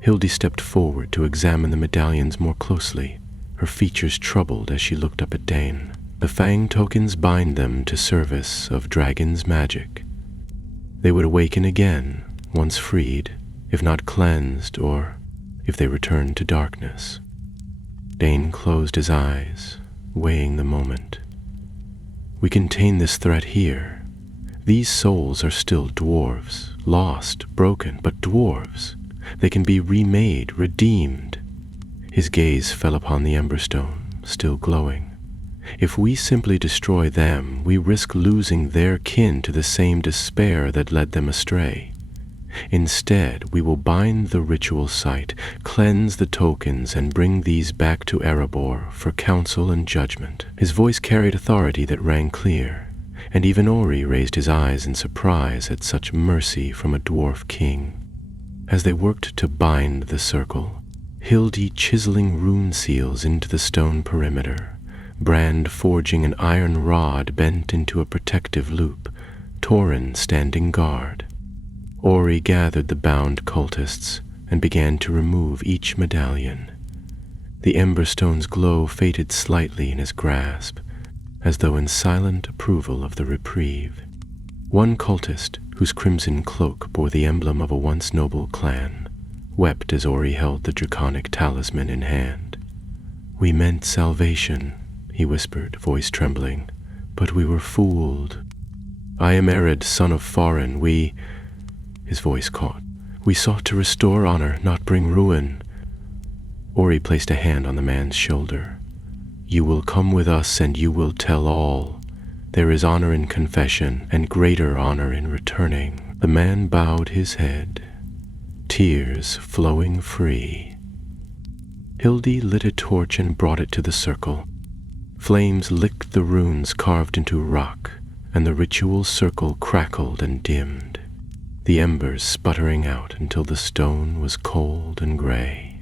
Hildy stepped forward to examine the medallions more closely, her features troubled as she looked up at Dáin. "The fang tokens bind them to service of dragon's magic. They would awaken again, once freed, if not cleansed, or if they returned to darkness. Dáin closed his eyes, weighing the moment. We contain this threat here. These souls are still dwarves, lost, broken, but dwarves. They can be remade, redeemed. His gaze fell upon the Emberstone, still glowing. If we simply destroy them, we risk losing their kin to the same despair that led them astray. Instead, we will bind the ritual site, cleanse the tokens, and bring these back to Erebor for counsel and judgment. His voice carried authority that rang clear, and even Ori raised his eyes in surprise at such mercy from a dwarf king. As they worked to bind the circle, Hildy chiseling rune seals into the stone perimeter, Brand forging an iron rod bent into a protective loop, Torin standing guard. Ori gathered the bound cultists and began to remove each medallion. The Emberstone's glow faded slightly in his grasp, as though in silent approval of the reprieve. One cultist, whose crimson cloak bore the emblem of a once noble clan, wept as Ori held the draconic talisman in hand. "We meant salvation," he whispered, voice trembling, "but we were fooled. I am Ered, son of Farin. His voice caught. "We sought to restore honor, not bring ruin." Ori placed a hand on the man's shoulder. "You will come with us and you will tell all. There is honor in confession and greater honor in returning." The man bowed his head, tears flowing free. Hildy lit a torch and brought it to the circle. Flames licked the runes carved into rock, and the ritual circle crackled and dimmed, the embers sputtering out until the stone was cold and gray.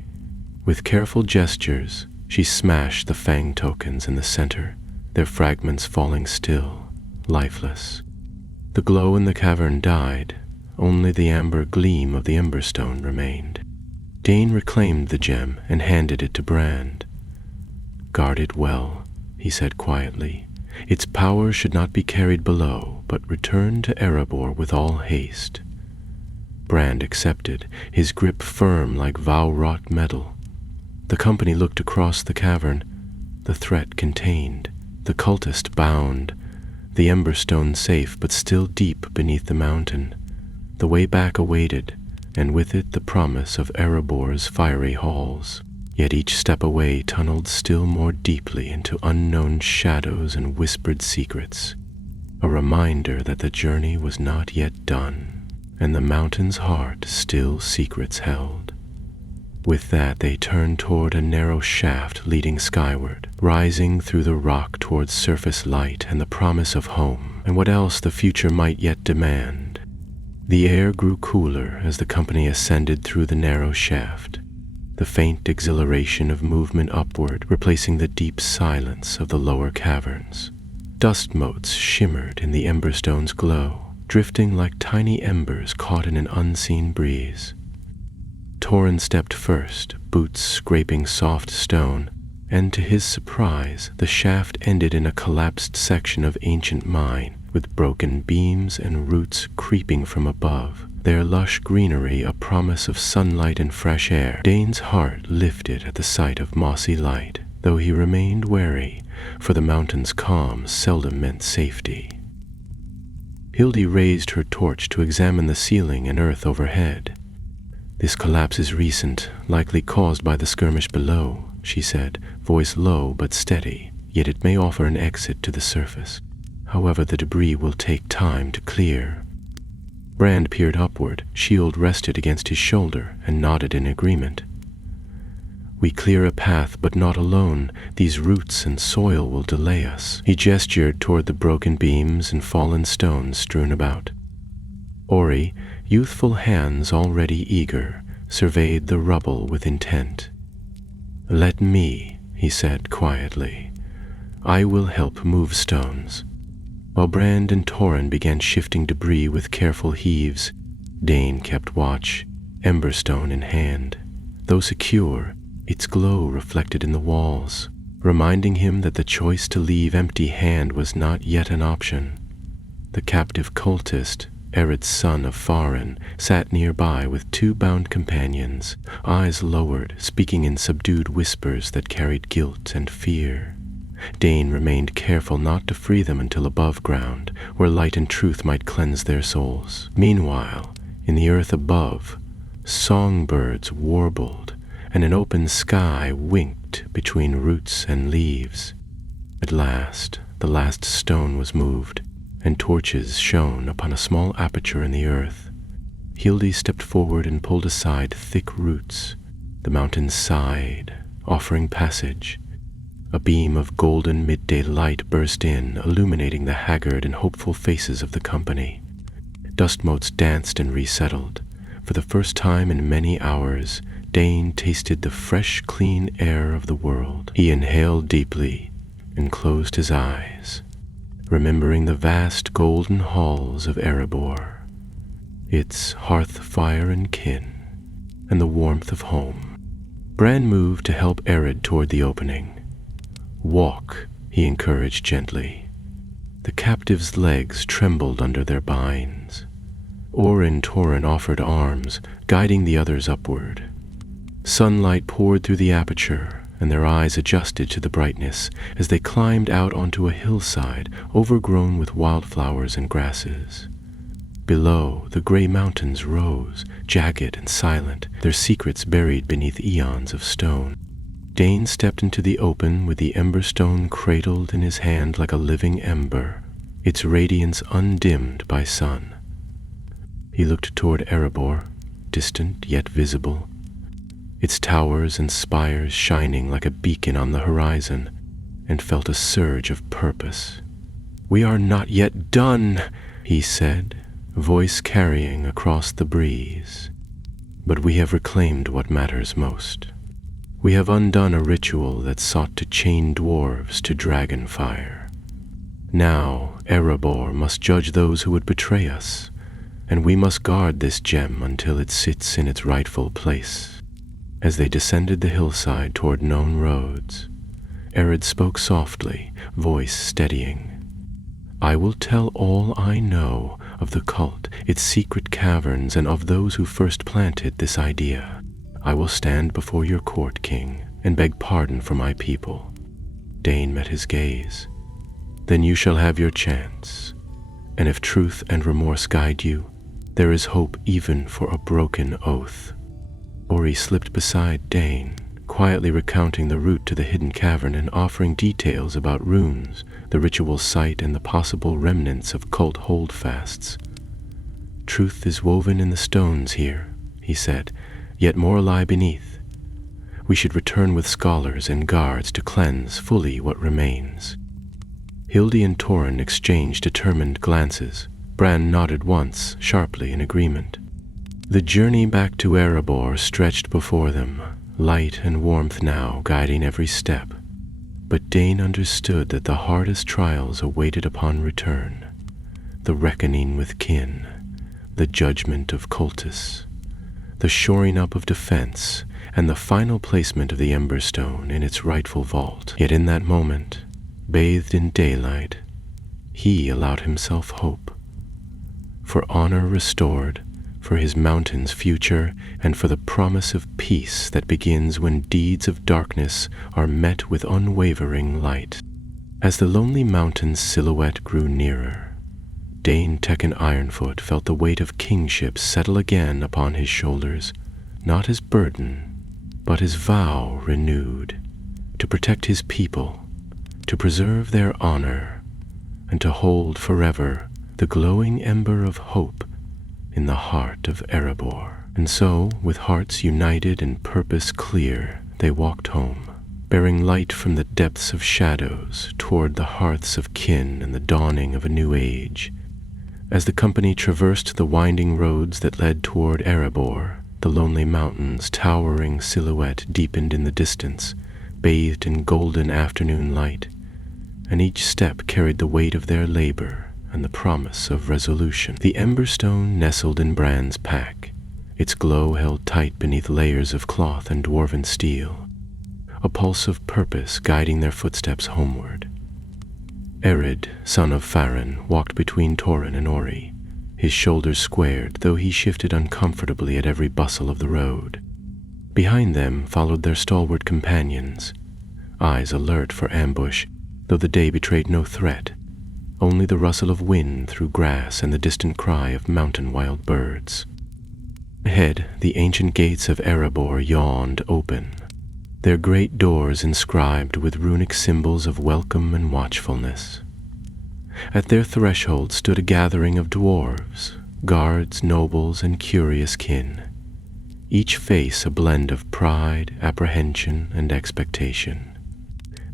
With careful gestures, she smashed the fang tokens in the center, their fragments falling still, lifeless. The glow in the cavern died, only the amber gleam of the Emberstone remained. Dáin reclaimed the gem and handed it to Brand. "Guard it well," he said quietly. "Its power should not be carried below, but return to Erebor with all haste." Brand accepted, his grip firm like vow-wrought metal. The company looked across the cavern, the threat contained, the cultist bound, the Emberstone safe but still deep beneath the mountain. The way back awaited, and with it the promise of Erebor's fiery halls. Yet each step away tunneled still more deeply into unknown shadows and whispered secrets, a reminder that the journey was not yet done, and the mountain's heart still secrets held. With that, they turned toward a narrow shaft leading skyward, rising through the rock towards surface light and the promise of home, and what else the future might yet demand. The air grew cooler as the company ascended through the narrow shaft, the faint exhilaration of movement upward replacing the deep silence of the lower caverns. Dust motes shimmered in the Emberstone's glow, drifting like tiny embers caught in an unseen breeze. Torin stepped first, boots scraping soft stone, and to his surprise, the shaft ended in a collapsed section of ancient mine, with broken beams and roots creeping from above, their lush greenery a promise of sunlight and fresh air. Dáin's heart lifted at the sight of mossy light, though he remained wary, for the mountain's calm seldom meant safety. Hildy raised her torch to examine the ceiling and earth overhead. "This collapse is recent, likely caused by the skirmish below," she said, voice low but steady, "yet it may offer an exit to the surface. However, the debris will take time to clear." Brand peered upward, shield rested against his shoulder, and nodded in agreement. "We clear a path, but not alone. These roots and soil will delay us." He gestured toward the broken beams and fallen stones strewn about. Ori, youthful hands already eager, surveyed the rubble with intent. "Let me," he said quietly. "I will help move stones." While Brand and Torin began shifting debris with careful heaves, Dáin kept watch, Emberstone in hand. Though secure, its glow reflected in the walls, reminding him that the choice to leave empty-handed was not yet an option. The captive cultist, Ered's son of Farin, sat nearby with 2 bound companions, eyes lowered, speaking in subdued whispers that carried guilt and fear. Dáin remained careful not to free them until above ground, where light and truth might cleanse their souls. Meanwhile, in the earth above, songbirds warbled, and an open sky winked between roots and leaves. At last, the last stone was moved, and torches shone upon a small aperture in the earth. Hildi stepped forward and pulled aside thick roots. The mountains sighed, offering passage. A beam of golden midday light burst in, illuminating the haggard and hopeful faces of the company. Dust motes danced and resettled. For the first time in many hours, Dáin tasted the fresh, clean air of the world. He inhaled deeply and closed his eyes, remembering the vast golden halls of Erebor, its hearth fire and kin, and the warmth of home. Bran moved to help Ered toward the opening. "Walk," he encouraged gently. The captive's legs trembled under their binds. Orin Torin offered arms, guiding the others upward. Sunlight poured through the aperture, and their eyes adjusted to the brightness as they climbed out onto a hillside overgrown with wildflowers and grasses. Below, the gray mountains rose, jagged and silent, their secrets buried beneath eons of stone. Dáin stepped into the open with the emberstone cradled in his hand like a living ember, its radiance undimmed by sun. He looked toward Erebor, distant yet visible, its towers and spires shining like a beacon on the horizon, and felt a surge of purpose. "We are not yet done," he said, voice carrying across the breeze. "But we have reclaimed what matters most. We have undone a ritual that sought to chain dwarves to dragonfire. Now Erebor must judge those who would betray us, and we must guard this gem until it sits in its rightful place." As they descended the hillside toward known roads, Ered spoke softly, voice steadying. "I will tell all I know of the cult, its secret caverns, and of those who first planted this idea. I will stand before your court, King, and beg pardon for my people." Dáin met his gaze. "Then you shall have your chance, and if truth and remorse guide you, there is hope even for a broken oath." Ori slipped beside Dáin, quietly recounting the route to the hidden cavern and offering details about runes, the ritual site, and the possible remnants of cult holdfasts. "Truth is woven in the stones here," he said, "yet more lie beneath. We should return with scholars and guards to cleanse fully what remains." Hildi and Torin exchanged determined glances. Bran nodded once, sharply in agreement. The journey back to Erebor stretched before them, light and warmth now guiding every step. But Dáin understood that the hardest trials awaited upon return: the reckoning with kin, the judgment of cultists, the shoring up of defense, and the final placement of the Emberstone in its rightful vault. Yet in that moment, bathed in daylight, he allowed himself hope. For honor restored, for his mountain's future, and for the promise of peace that begins when deeds of darkness are met with unwavering light. As the lonely mountain's silhouette grew nearer, Dáin Tekken Ironfoot felt the weight of kingship settle again upon his shoulders, not his burden, but his vow renewed, to protect his people, to preserve their honor, and to hold forever the glowing ember of hope in the heart of Erebor. And so, with hearts united and purpose clear, they walked home, bearing light from the depths of shadows toward the hearths of kin and the dawning of a new age. As the company traversed the winding roads that led toward Erebor, the lonely mountains' towering silhouette deepened in the distance, bathed in golden afternoon light, and each step carried the weight of their labor and the promise of resolution. The Emberstone nestled in Bran's pack, its glow held tight beneath layers of cloth and dwarven steel, a pulse of purpose guiding their footsteps homeward. Ered, son of Farin, walked between Torin and Ori, his shoulders squared, though he shifted uncomfortably at every bustle of the road. Behind them followed their stalwart companions, eyes alert for ambush, though the day betrayed no threat, only the rustle of wind through grass and the distant cry of mountain wild birds. Ahead, the ancient gates of Erebor yawned open, their great doors inscribed with runic symbols of welcome and watchfulness. At their threshold stood a gathering of dwarves, guards, nobles, and curious kin, each face a blend of pride, apprehension, and expectation.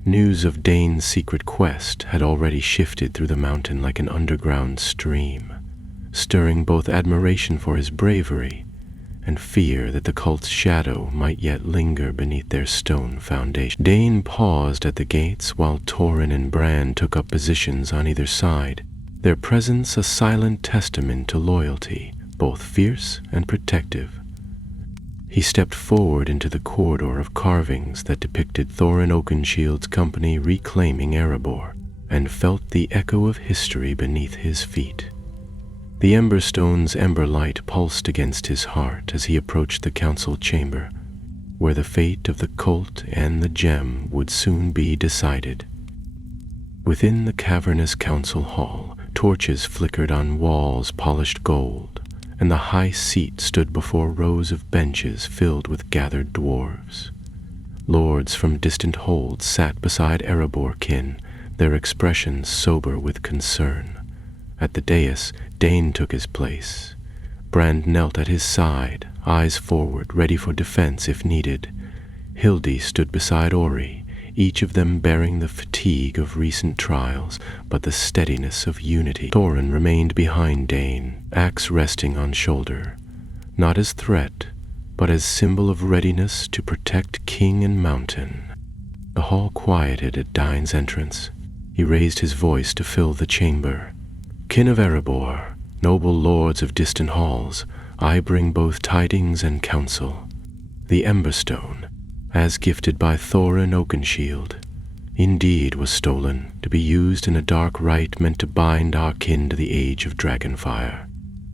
News of Dáin's secret quest had already shifted through the mountain like an underground stream, stirring both admiration for his bravery and fear that the cult's shadow might yet linger beneath their stone foundation. Dáin paused at the gates while Thorin and Bran took up positions on either side, their presence a silent testament to loyalty, both fierce and protective. He stepped forward into the corridor of carvings that depicted Thorin Oakenshield's company reclaiming Erebor, and felt the echo of history beneath his feet. The Emberstone's ember light pulsed against his heart as he approached the council chamber, where the fate of the cult and the gem would soon be decided. Within the cavernous council hall, torches flickered on walls polished gold, and the high seat stood before rows of benches filled with gathered dwarves. Lords from distant holds sat beside Erebor kin, their expressions sober with concern. At the dais, Dáin took his place. Brand knelt at his side, eyes forward, ready for defense if needed. Hildy stood beside Ori, each of them bearing the fatigue of recent trials, but the steadiness of unity. Thorin remained behind Dáin, axe resting on shoulder, not as threat, but as symbol of readiness to protect king and mountain. The hall quieted at Dáin's entrance. He raised his voice to fill the chamber. Kin of Erebor, noble lords of distant halls, I bring both tidings and counsel. The Emberstone, as gifted by Thorin Oakenshield, indeed was stolen, to be used in a dark rite meant to bind our kin to the age of Dragonfire.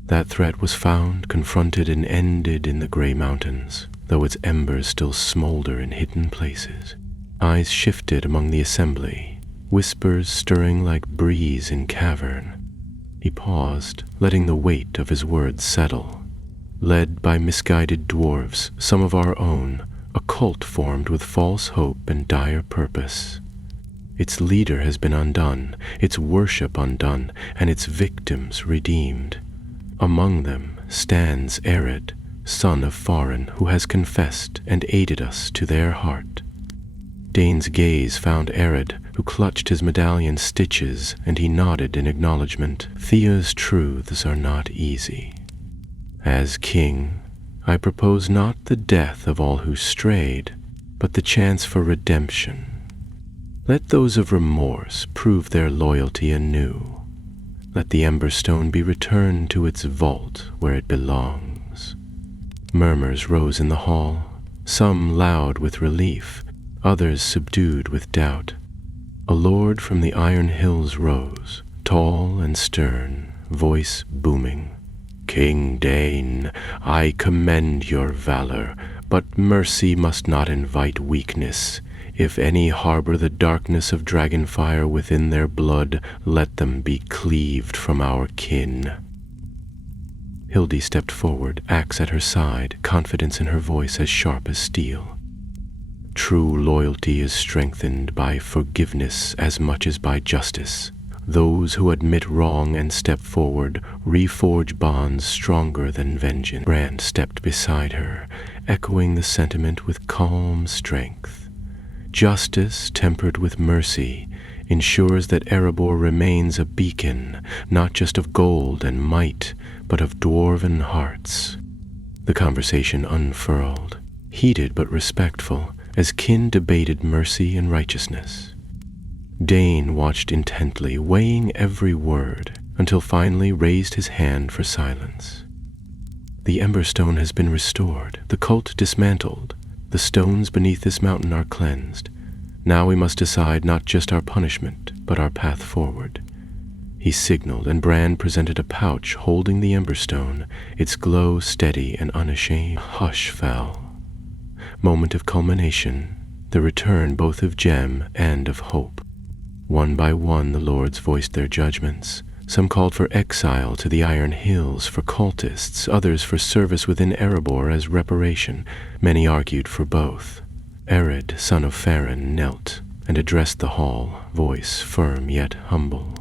That threat was found, confronted, and ended in the Grey Mountains, though its embers still smolder in hidden places. Eyes shifted among the assembly, whispers stirring like breeze in cavern. He paused, letting the weight of his words settle. Led by misguided dwarves, some of our own, a cult formed with false hope and dire purpose. Its leader has been undone, its worship undone, and its victims redeemed. Among them stands Ered, son of Farin, who has confessed and aided us to their heart. Dáin's gaze found Ered, who clutched his medallion's stitches, and he nodded in acknowledgement. Thea's truths are not easy. As king, I propose not the death of all who strayed, but the chance for redemption. Let those of remorse prove their loyalty anew. Let the Emberstone be returned to its vault where it belongs. Murmurs rose in the hall, some loud with relief, others subdued with doubt. A lord from the Iron Hills rose, tall and stern, voice booming. King Dáin, I commend your valor, but mercy must not invite weakness. If any harbor the darkness of Dragonfire within their blood, let them be cleaved from our kin. Hildy stepped forward, axe at her side, confidence in her voice as sharp as steel. True loyalty is strengthened by forgiveness as much as by justice. Those who admit wrong and step forward reforge bonds stronger than vengeance. Brand stepped beside her, echoing the sentiment with calm strength. Justice tempered with mercy ensures that Erebor remains a beacon, not just of gold and might, but of dwarven hearts. The conversation unfurled, heated but respectful, as kin debated mercy and righteousness. Dáin watched intently, weighing every word, until finally raised his hand for silence. The Emberstone has been restored, the cult dismantled, the stones beneath this mountain are cleansed. Now we must decide not just our punishment, but our path forward. He He signaled, and Bran presented a pouch holding the Emberstone, its glow steady and unashamed. Hush fell. Moment of culmination, the return both of gem and of hope. One by one the lords voiced their judgments. Some called for exile to the Iron Hills for cultists, others for service within Erebor as reparation. Many argued for both. Ered, son of Farron, knelt and addressed the hall, voice firm yet humble.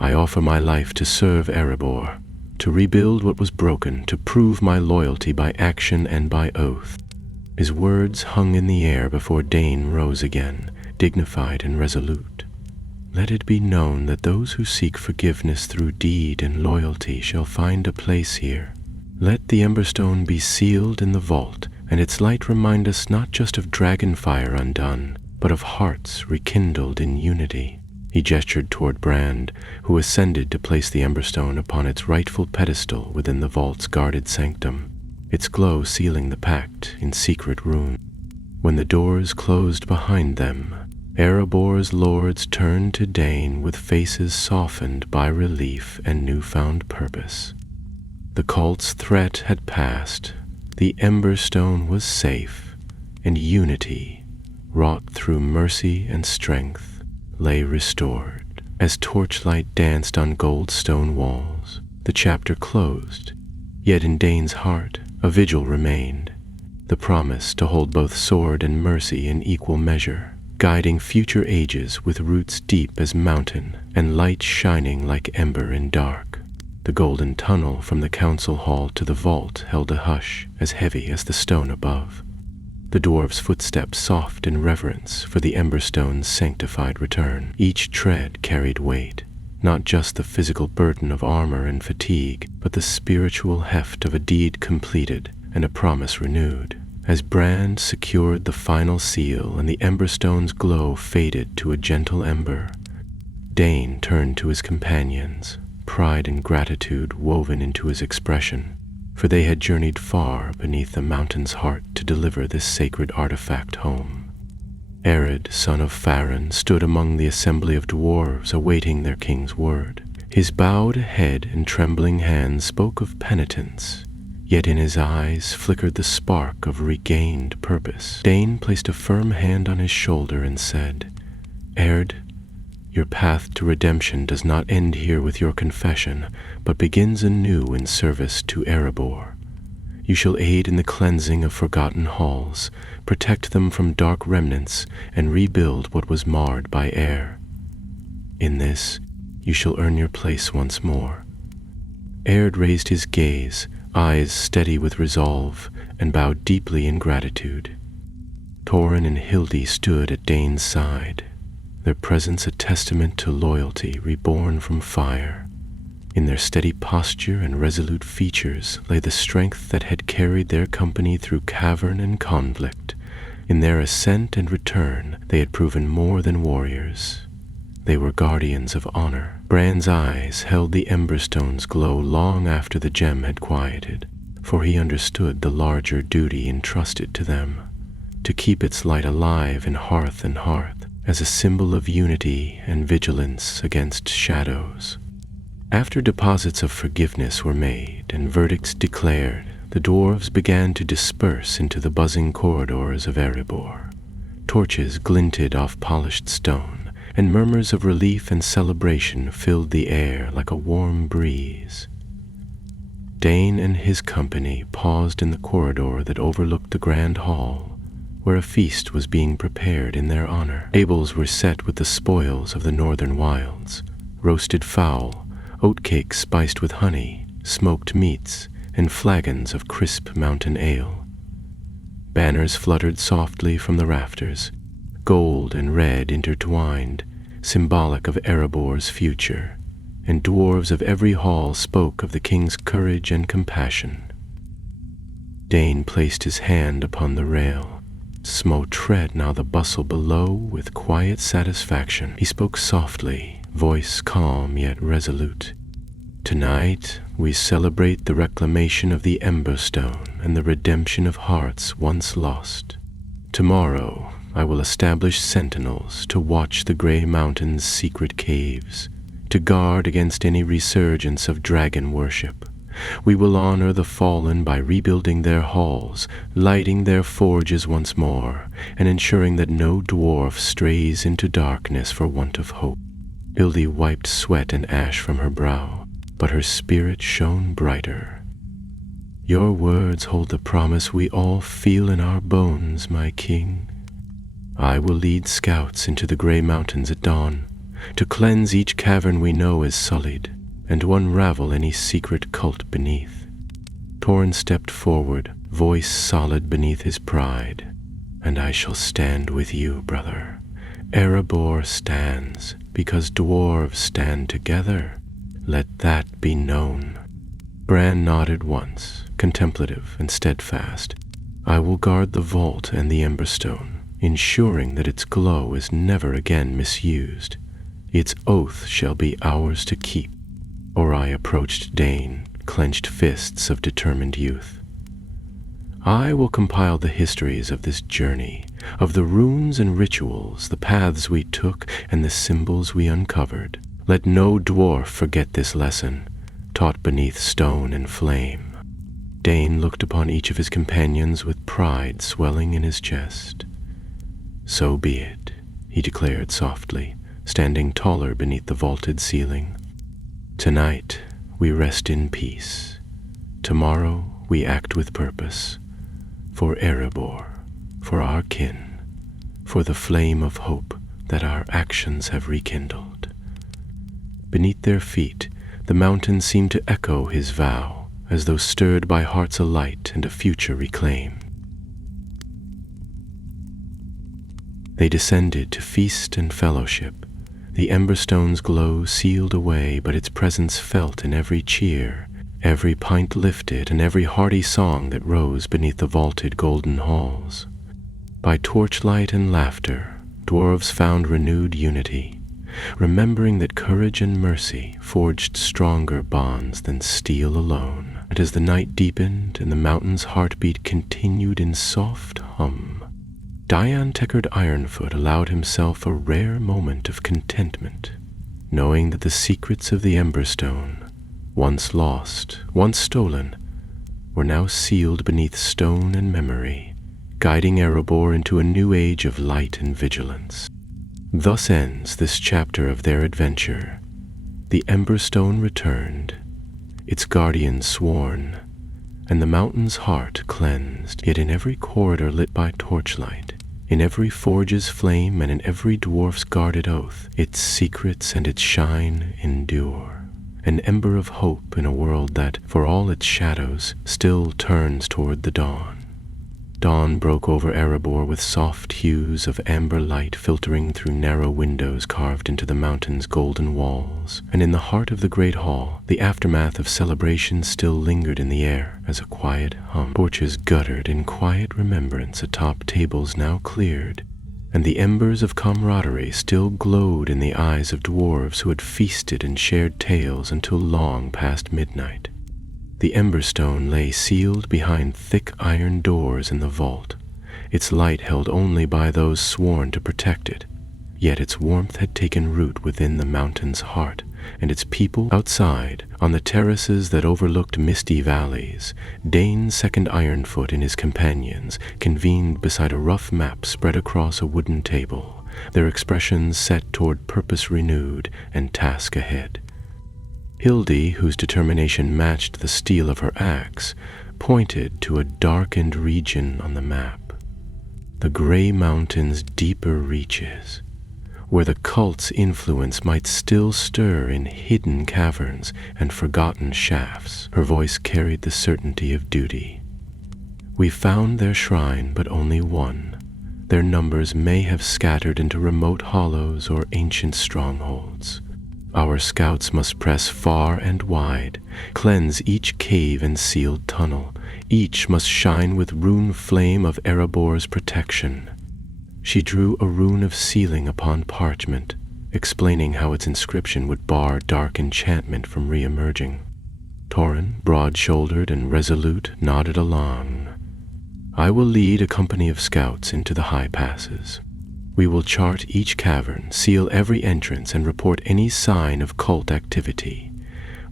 I offer my life to serve Erebor, to rebuild what was broken, to prove my loyalty by action and by oath. His words hung in the air before Dáin rose again, dignified and resolute. Let it be known that those who seek forgiveness through deed and loyalty shall find a place here. Let the Emberstone be sealed in the vault, and its light remind us not just of dragonfire undone, but of hearts rekindled in unity. He gestured toward Brand, who ascended to place the Emberstone upon its rightful pedestal within the vault's guarded sanctum, its glow sealing the pact in secret rune. When the doors closed behind them, Erebor's lords turned to Dáin with faces softened by relief and newfound purpose. The cult's threat had passed, the Emberstone was safe, and unity, wrought through mercy and strength, lay restored. As torchlight danced on gold stone walls, the chapter closed, yet in Dáin's heart a vigil remained, the promise to hold both sword and mercy in equal measure, guiding future ages with roots deep as mountain and light shining like ember in dark. The golden tunnel from the council hall to the vault held a hush as heavy as the stone above. The dwarves' footsteps soft in reverence for the Emberstone's sanctified return. Each tread carried weight, not just the physical burden of armor and fatigue, but the spiritual heft of a deed completed and a promise renewed. As Brand secured the final seal and the Emberstone's glow faded to a gentle ember, Dáin turned to his companions, pride and gratitude woven into his expression, for they had journeyed far beneath the mountain's heart to deliver this sacred artifact home. Ered, son of Farron, stood among the assembly of dwarves awaiting their king's word. His bowed head and trembling hands spoke of penitence, yet in his eyes flickered the spark of regained purpose. Dáin placed a firm hand on his shoulder and said, Ered, your path to redemption does not end here with your confession, but begins anew in service to Erebor. You shall aid in the cleansing of forgotten halls, protect them from dark remnants, and rebuild what was marred by air. In this, you shall earn your place once more. Ered raised his gaze, eyes steady with resolve, and bowed deeply in gratitude. Torin and Hildy stood at Dáin's side, their presence a testament to loyalty reborn from fire. In their steady posture and resolute features lay the strength that had carried their company through cavern and conflict. In their ascent and return, they had proven more than warriors. They were guardians of honor. Bran's eyes held the Emberstone's glow long after the gem had quieted, for he understood the larger duty entrusted to them, to keep its light alive in hearth and hearth, as a symbol of unity and vigilance against shadows. After deposits of forgiveness were made and verdicts declared, the dwarves began to disperse into the buzzing corridors of Erebor. Torches glinted off polished stone, and murmurs of relief and celebration filled the air like a warm breeze. Dáin and his company paused in the corridor that overlooked the grand hall, where a feast was being prepared in their honor. Tables were set with the spoils of the northern wilds, roasted fowl, oatcakes spiced with honey, smoked meats, and flagons of crisp mountain ale. Banners fluttered softly from the rafters, gold and red intertwined, symbolic of Erebor's future, and dwarves of every hall spoke of the king's courage and compassion. Dáin placed his hand upon the rail, smote tread now the bustle below with quiet satisfaction. He spoke softly, voice calm yet resolute. Tonight we celebrate the reclamation of the Emberstone and the redemption of hearts once lost. Tomorrow I will establish sentinels to watch the gray mountain's secret caves, to guard against any resurgence of dragon worship. We will honor the fallen by rebuilding their halls, lighting their forges once more, and ensuring that no dwarf strays into darkness for want of hope. Hildy wiped sweat and ash from her brow, but her spirit shone brighter. Your words hold the promise we all feel in our bones, my king. I will lead scouts into the gray mountains at dawn, to cleanse each cavern we know is sullied, and to unravel any secret cult beneath. Torrin stepped forward, voice solid beneath his pride. And I shall stand with you, brother. Erebor stands, because dwarves stand together. Let that be known. Bran nodded once, contemplative and steadfast. I will guard the vault and the Emberstone, ensuring that its glow is never again misused. Its oath shall be ours to keep. Ori approached Dáin, clenched fists of determined youth. I will compile the histories of this journey, of the runes and rituals, the paths we took, and the symbols we uncovered. Let no dwarf forget this lesson, taught beneath stone and flame. Dáin looked upon each of his companions with pride swelling in his chest. So be it, he declared softly, standing taller beneath the vaulted ceiling. Tonight, we rest in peace. Tomorrow, we act with purpose. For Erebor, for our kin, for the flame of hope that our actions have rekindled. Beneath their feet, the mountains seemed to echo his vow, as though stirred by hearts alight and a future reclaimed. They descended to feast and fellowship. The Emberstone's glow sealed away, but its presence felt in every cheer, every pint lifted, and every hearty song that rose beneath the vaulted golden halls. By torchlight and laughter, dwarves found renewed unity, remembering that courage and mercy forged stronger bonds than steel alone. And as the night deepened and the mountain's heartbeat continued in soft hum, Dáin Ironfoot allowed himself a rare moment of contentment, knowing that the secrets of the Emberstone, once lost, once stolen, were now sealed beneath stone and memory, guiding Erebor into a new age of light and vigilance. Thus ends this chapter of their adventure. The Emberstone returned, its guardian sworn, and the mountain's heart cleansed, yet in every corridor lit by torchlight, in every forge's flame and in every dwarf's guarded oath, its secrets and its shine endure. An ember of hope in a world that, for all its shadows, still turns toward the dawn. Dawn broke over Erebor with soft hues of amber light filtering through narrow windows carved into the mountain's golden walls, and in the heart of the great hall, the aftermath of celebration still lingered in the air as a quiet hum. Torches guttered in quiet remembrance atop tables now cleared, and the embers of camaraderie still glowed in the eyes of dwarves who had feasted and shared tales until long past midnight. The Emberstone lay sealed behind thick iron doors in the vault, its light held only by those sworn to protect it. Yet its warmth had taken root within the mountain's heart, and its people outside, on the terraces that overlooked misty valleys, Dáin Ironfoot and his companions convened beside a rough map spread across a wooden table, their expressions set toward purpose renewed and task ahead. Hildy, whose determination matched the steel of her axe, pointed to a darkened region on the map. The gray mountain's deeper reaches, where the cult's influence might still stir in hidden caverns and forgotten shafts. Her voice carried the certainty of duty. We found their shrine, but only one. Their numbers may have scattered into remote hollows or ancient strongholds. Our scouts must press far and wide, cleanse each cave and sealed tunnel. Each must shine with rune flame of Erebor's protection. She drew a rune of sealing upon parchment, explaining how its inscription would bar dark enchantment from re-emerging. Torrin, broad-shouldered and resolute, nodded along. I will lead a company of scouts into the high passes. We will chart each cavern, seal every entrance, and report any sign of cult activity.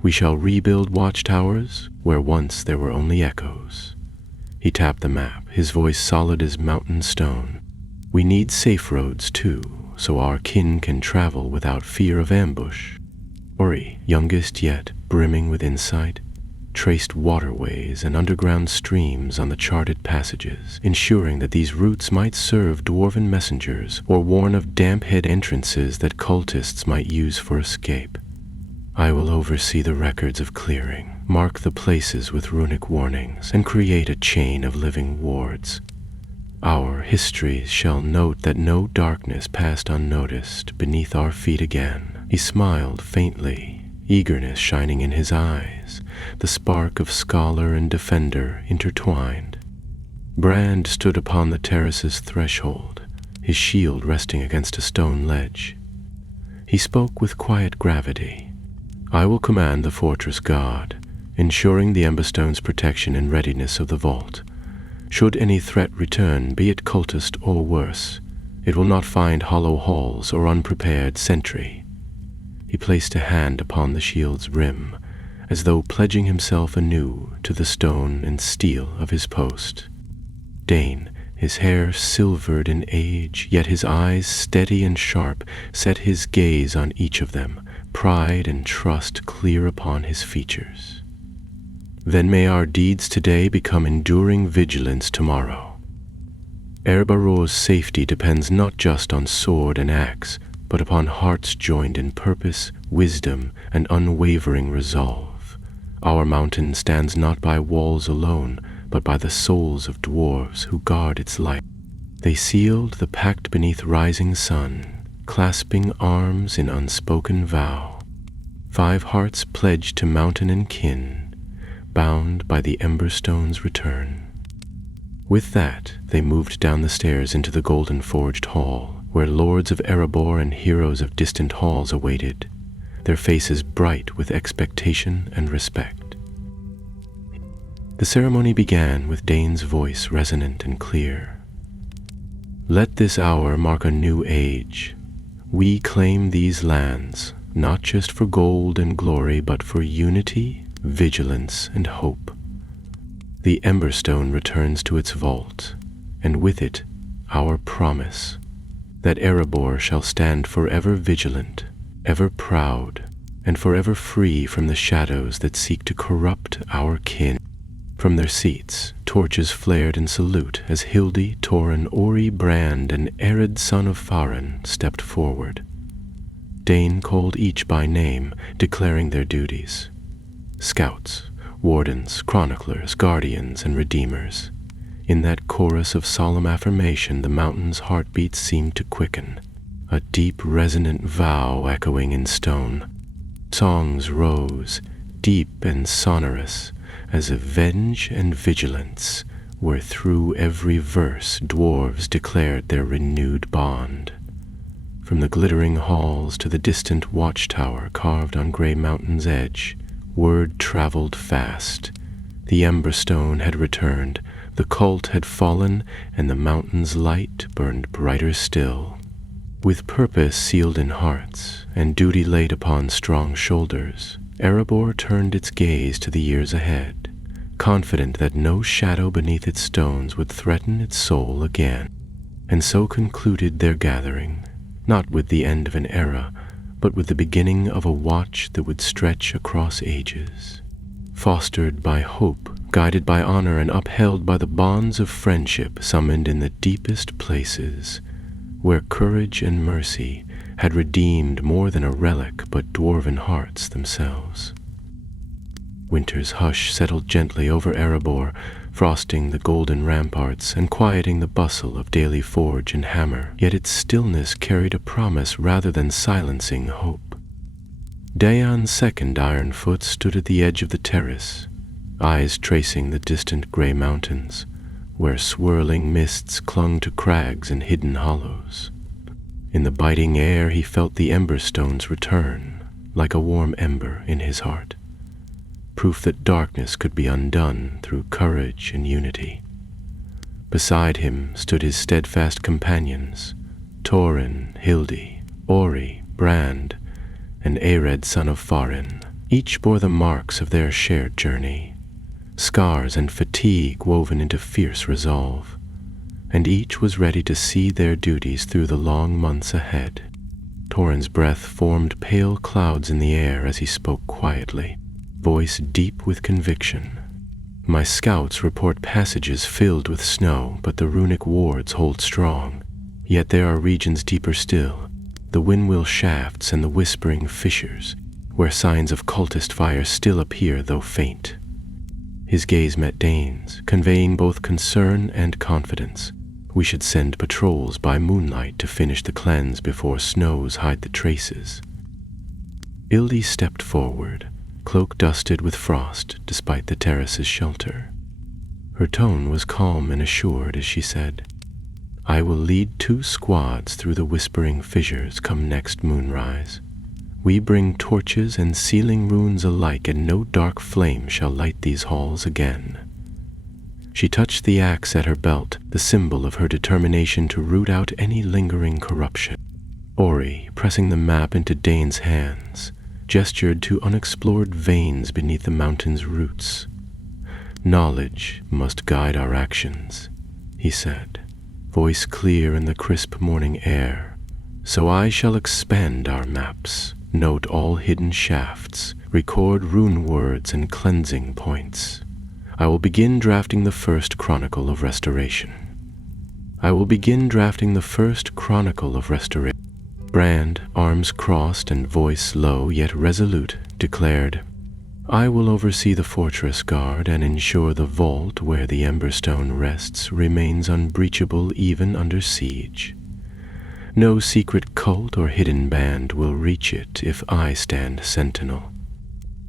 We shall rebuild watchtowers where once there were only echoes." He tapped the map, his voice solid as mountain stone. "We need safe roads, too, so our kin can travel without fear of ambush." Ori, youngest yet brimming with insight, traced waterways and underground streams on the charted passages, ensuring that these routes might serve dwarven messengers or warn of damp-head entrances that cultists might use for escape. "I will oversee the records of clearing, mark the places with runic warnings, and create a chain of living wards. Our histories shall note that no darkness passed unnoticed beneath our feet again." He smiled faintly, eagerness shining in his eyes, the spark of scholar and defender intertwined. Brand stood upon the terrace's threshold, his shield resting against a stone ledge. He spoke with quiet gravity. "I will command the fortress guard, ensuring the Emberstone's protection and readiness of the vault. Should any threat return, be it cultist or worse, it will not find hollow halls or unprepared sentry." He placed a hand upon the shield's rim, as though pledging himself anew to the stone and steel of his post. Dáin, his hair silvered in age, yet his eyes steady and sharp, set his gaze on each of them, pride and trust clear upon his features. "Then may our deeds today become enduring vigilance tomorrow. Erebaror's safety depends not just on sword and axe, but upon hearts joined in purpose, wisdom, and unwavering resolve. Our mountain stands not by walls alone, but by the souls of dwarves who guard its light." They sealed the pact beneath rising sun, clasping arms in unspoken vow. 5 hearts pledged to mountain and kin, bound by the Emberstone's return. With that, they moved down the stairs into the golden-forged hall, where lords of Erebor and heroes of distant halls awaited, their faces bright with expectation and respect. The ceremony began with Dáin's voice resonant and clear. "Let this hour mark a new age. We claim these lands, not just for gold and glory, but for unity, vigilance, and hope. The Emberstone returns to its vault, and with it, our promise that Erebor shall stand forever vigilant, ever proud, and forever free from the shadows that seek to corrupt our kin." From their seats, torches flared in salute as Hildi, Torin, Ori, Brand, and Arid son of Farin stepped forward. Dáin called each by name, declaring their duties. Scouts, wardens, chroniclers, guardians, and redeemers. In that chorus of solemn affirmation, the mountain's heartbeats seemed to quicken, a deep, resonant vow echoing in stone. Songs rose, deep and sonorous, as avenge and vigilance, where through every verse dwarves declared their renewed bond. From the glittering halls to the distant watchtower carved on Grey Mountain's edge, word traveled fast. The Emberstone had returned, the cult had fallen, and the mountain's light burned brighter still. With purpose sealed in hearts, and duty laid upon strong shoulders, Erebor turned its gaze to the years ahead, confident that no shadow beneath its stones would threaten its soul again. And so concluded their gathering, not with the end of an era, but with the beginning of a watch that would stretch across ages. Fostered by hope, guided by honor, and upheld by the bonds of friendship summoned in the deepest places, where courage and mercy had redeemed more than a relic but dwarven hearts themselves. Winter's hush settled gently over Erebor, frosting the golden ramparts and quieting the bustle of daily forge and hammer, yet its stillness carried a promise rather than silencing hope. Dáin's second Ironfoot stood at the edge of the terrace, eyes tracing the distant grey mountains, where swirling mists clung to crags and hidden hollows. In the biting air he felt the Emberstone's return, like a warm ember in his heart, proof that darkness could be undone through courage and unity. Beside him stood his steadfast companions, Thorin, Hildi, Ori, Brand, and Ered son of Farin. Each bore the marks of their shared journey, scars and fatigue woven into fierce resolve, and each was ready to see their duties through the long months ahead. Thorin's breath formed pale clouds in the air as he spoke quietly, voice deep with conviction. My scouts report passages filled with snow, but the runic wards hold strong. Yet there are regions deeper still, the windwheel shafts and the whispering fissures, where signs of cultist fire still appear though faint. His gaze met Dáin's, conveying both concern and confidence. We should send patrols by moonlight to finish the cleanse before snows hide the traces. Hildi stepped forward, cloak dusted with frost despite the terrace's shelter. Her tone was calm and assured as she said, "I will lead 2 squads through the whispering fissures come next moonrise. We bring torches and sealing runes alike, and no dark flame shall light these halls again." She touched the axe at her belt, the symbol of her determination to root out any lingering corruption. Ori, pressing the map into Dáin's hands, gestured to unexplored veins beneath the mountain's roots. "Knowledge must guide our actions," he said, voice clear in the crisp morning air. "So I shall expand our maps, note all hidden shafts, record rune words and cleansing points. I will begin drafting the first Chronicle of Restoration. Brand, arms crossed and voice low yet resolute, declared, "I will oversee the fortress guard and ensure the vault where the Emberstone rests remains unbreachable even under siege. No secret cult or hidden band will reach it if I stand sentinel."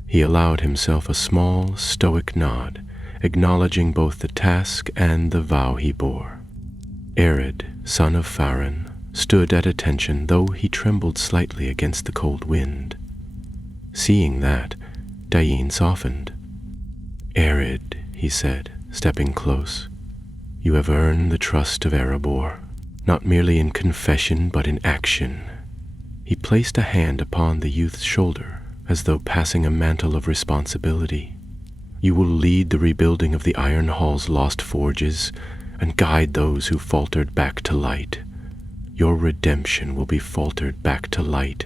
He allowed himself a small, stoic nod, acknowledging both the task and the vow he bore. Ered, son of Farin, stood at attention, though he trembled slightly against the cold wind. Seeing that, Dáin softened. "Ered," he said, stepping close, "you have earned the trust of Erebor, not merely in confession but in action." He placed a hand upon the youth's shoulder, as though passing a mantle of responsibility. "You will lead the rebuilding of the Iron Hall's lost forges and guide those who faltered back to light. Your redemption will be faltered back to light.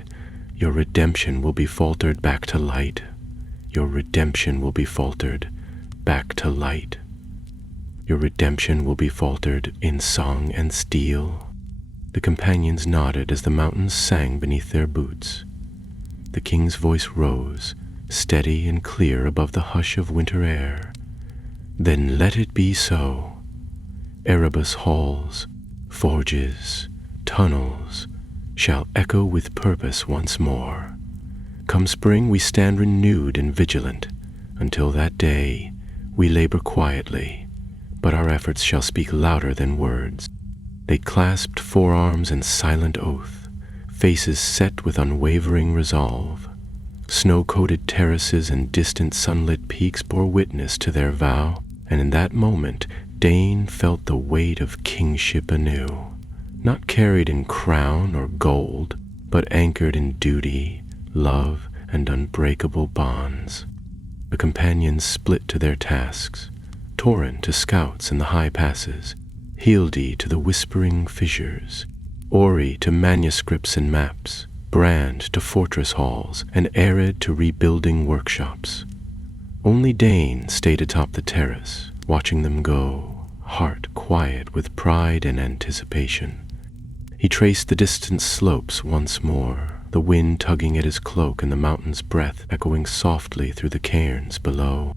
Your redemption will be faltered back to light. Your redemption will be faltered back to light. Your redemption will be faltered in song and steel." The companions nodded as the mountains sang beneath their boots. The king's voice rose, steady and clear above the hush of winter air. "Then let it be so. Erebus halls, forges, tunnels shall echo with purpose once more. Come spring we stand renewed and vigilant. Until that day we labor quietly, but our efforts shall speak louder than words." They clasped forearms in silent oath, faces set with unwavering resolve. Snow-coated terraces and distant sunlit peaks bore witness to their vow, and in that moment Dáin felt the weight of kingship anew, not carried in crown or gold, but anchored in duty, love, and unbreakable bonds. The companions split to their tasks, Thorin to scouts in the high passes, Hildi to the whispering fissures, Ori to manuscripts and maps, Brand to fortress halls, and Ered to rebuilding workshops. Only Dáin stayed atop the terrace, watching them go, heart quiet with pride and anticipation. He traced the distant slopes once more, the wind tugging at his cloak and the mountain's breath echoing softly through the cairns below.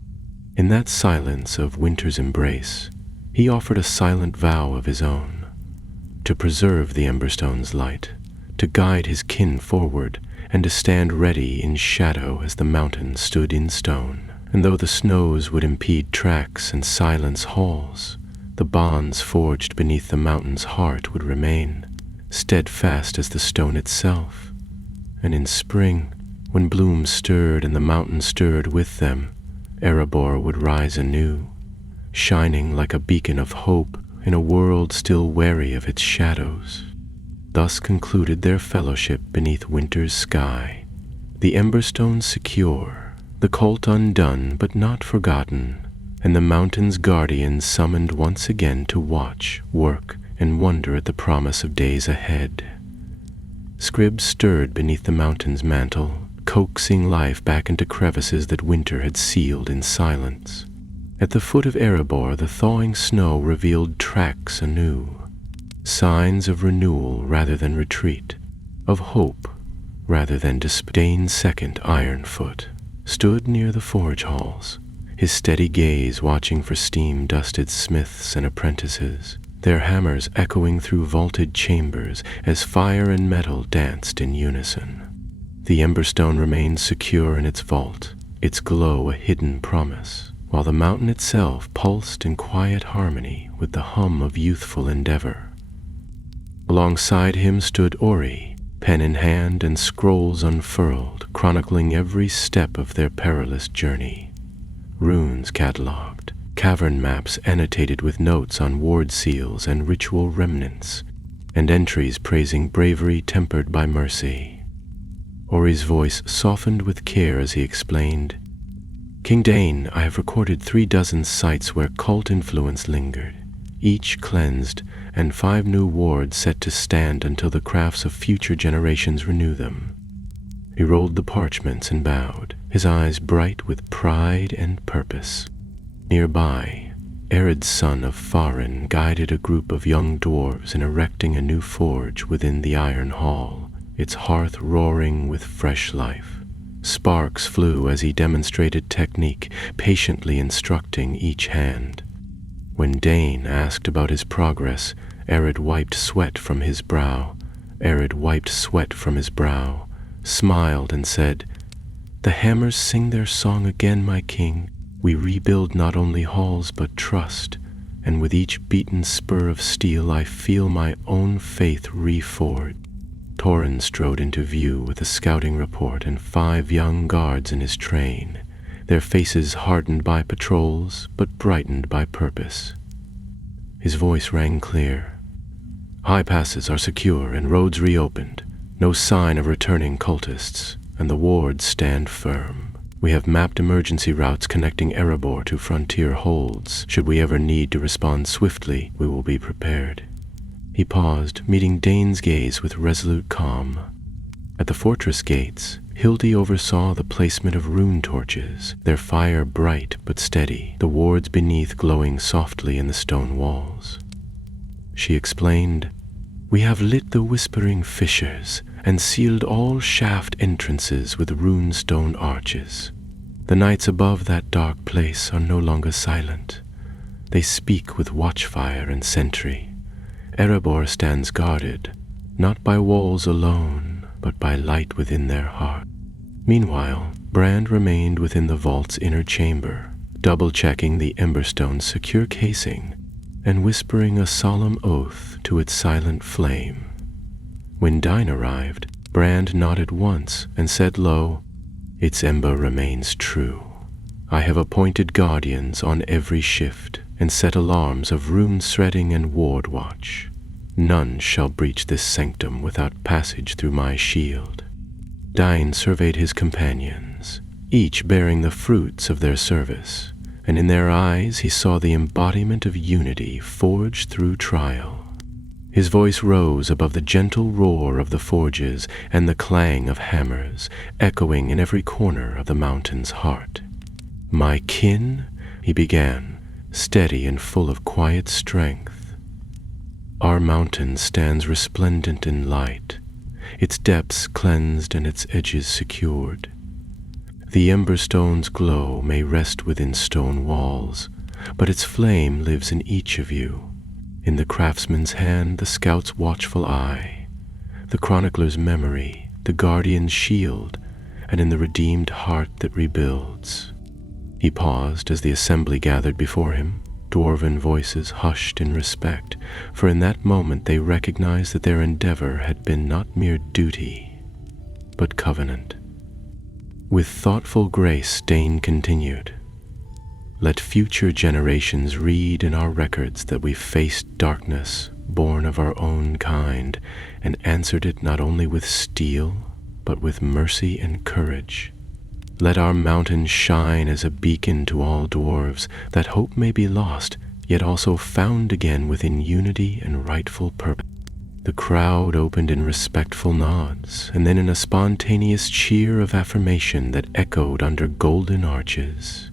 In that silence of winter's embrace, he offered a silent vow of his own, to preserve the Emberstone's light, to guide his kin forward, and to stand ready in shadow as the mountain stood in stone. And though the snows would impede tracks and silence halls, the bonds forged beneath the mountain's heart would remain, steadfast as the stone itself. And in spring, when blooms stirred and the mountain stirred with them, Erebor would rise anew, shining like a beacon of hope in a world still wary of its shadows. Thus concluded their fellowship beneath winter's sky, the Emberstones secure, the cult undone but not forgotten, and the mountain's guardians summoned once again to watch, work, and wonder at the promise of days ahead. Scribs stirred beneath the mountain's mantle, coaxing life back into crevices that winter had sealed in silence. At the foot of Erebor, the thawing snow revealed tracks anew, signs of renewal rather than retreat, of hope rather than despair. Dáin's second Ironfoot stood near the forge halls, his steady gaze watching for steam-dusted smiths and apprentices, their hammers echoing through vaulted chambers as fire and metal danced in unison. The Emberstone remained secure in its vault, its glow a hidden promise, while the mountain itself pulsed in quiet harmony with the hum of youthful endeavor. Alongside him stood Ori, pen in hand and scrolls unfurled, chronicling every step of their perilous journey. Runes catalogued, cavern maps annotated with notes on ward seals and ritual remnants, and entries praising bravery tempered by mercy. Ori's voice softened with care as he explained, "King Dáin, I have recorded 36 sites where cult influence lingered, each cleansed, and 5 new wards set to stand until the crafts of future generations renew them." He rolled the parchments and bowed, his eyes bright with pride and purpose. Nearby, Ered's son of Farin guided a group of young dwarves in erecting a new forge within the iron hall, its hearth roaring with fresh life. Sparks flew as he demonstrated technique, patiently instructing each hand. When Dáin asked about his progress, Ered wiped sweat from his brow, smiled and said, "The hammers sing their song again, my king. We rebuild not only halls but trust, and with each beaten spur of steel I feel my own faith reforged." Torrin strode into view with a scouting report and 5 young guards in his train, their faces hardened by patrols but brightened by purpose. His voice rang clear. "High passes are secure and roads reopened. No sign of returning cultists, and the wards stand firm. We have mapped emergency routes connecting Erebor to frontier holds. Should we ever need to respond swiftly, we will be prepared." He paused, meeting Dane's gaze with resolute calm. At the fortress gates, Hildy oversaw the placement of rune torches, their fire bright but steady, the wards beneath glowing softly in the stone walls. She explained, "We have lit the whispering fissures and sealed all shaft entrances with rune-stone arches. The nights above that dark place are no longer silent. They speak with watchfire and sentry. Erebor stands guarded, not by walls alone, but by light within their heart." Meanwhile, Brand remained within the vault's inner chamber, double-checking the Emberstone's secure casing and whispering a solemn oath to its silent flame. When Dáin arrived, Brand nodded once and said low, "Its ember remains true. I have appointed guardians on every shift and set alarms of rune shredding and ward watch. None shall breach this sanctum without passage through my shield." Dáin surveyed his companions, each bearing the fruits of their service, and in their eyes he saw the embodiment of unity forged through trial. His voice rose above the gentle roar of the forges and the clang of hammers, echoing in every corner of the mountain's heart. "My kin," he began, steady and full of quiet strength. "Our mountain stands resplendent in light, its depths cleansed and its edges secured. The Emberstone's glow may rest within stone walls, but its flame lives in each of you. In the craftsman's hand, the scout's watchful eye, the chronicler's memory, the guardian's shield, and in the redeemed heart that rebuilds." He paused as the assembly gathered before him, dwarven voices hushed in respect, for in that moment they recognized that their endeavor had been not mere duty, but covenant. With thoughtful grace, Dáin continued, "Let future generations read in our records that we faced darkness, born of our own kind, and answered it not only with steel, but with mercy and courage. Let our mountain shine as a beacon to all dwarves, that hope may be lost, yet also found again within unity and rightful purpose. The crowd opened in respectful nods, and then in a spontaneous cheer of affirmation that echoed under golden arches.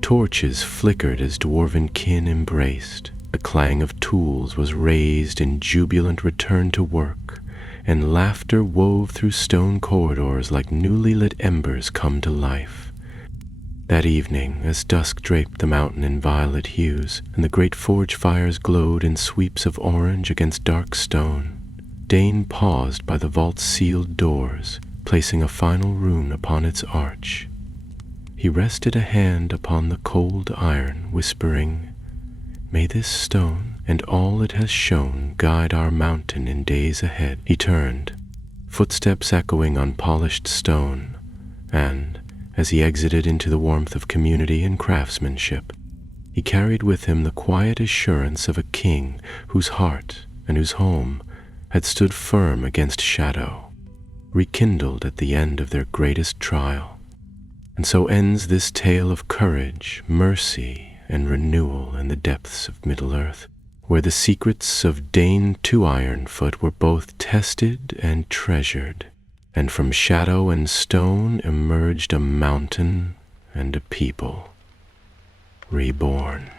Torches flickered as dwarven kin embraced. The clang of tools was raised in jubilant return to work, and laughter wove through stone corridors like newly lit embers come to life. That evening, as dusk draped the mountain in violet hues, and the great forge fires glowed in sweeps of orange against dark stone, Dáin paused by the vault's sealed doors, placing a final rune upon its arch. He rested a hand upon the cold iron, whispering, "May this stone and all it has shown guide our mountain in days ahead." He turned, footsteps echoing on polished stone, and, as he exited into the warmth of community and craftsmanship, he carried with him the quiet assurance of a king whose heart and whose home had stood firm against shadow, rekindled at the end of their greatest trial. And so ends this tale of courage, mercy, and renewal in the depths of Middle-earth, where the secrets of Dáin to Ironfoot were both tested and treasured, and from shadow and stone emerged a mountain and a people reborn.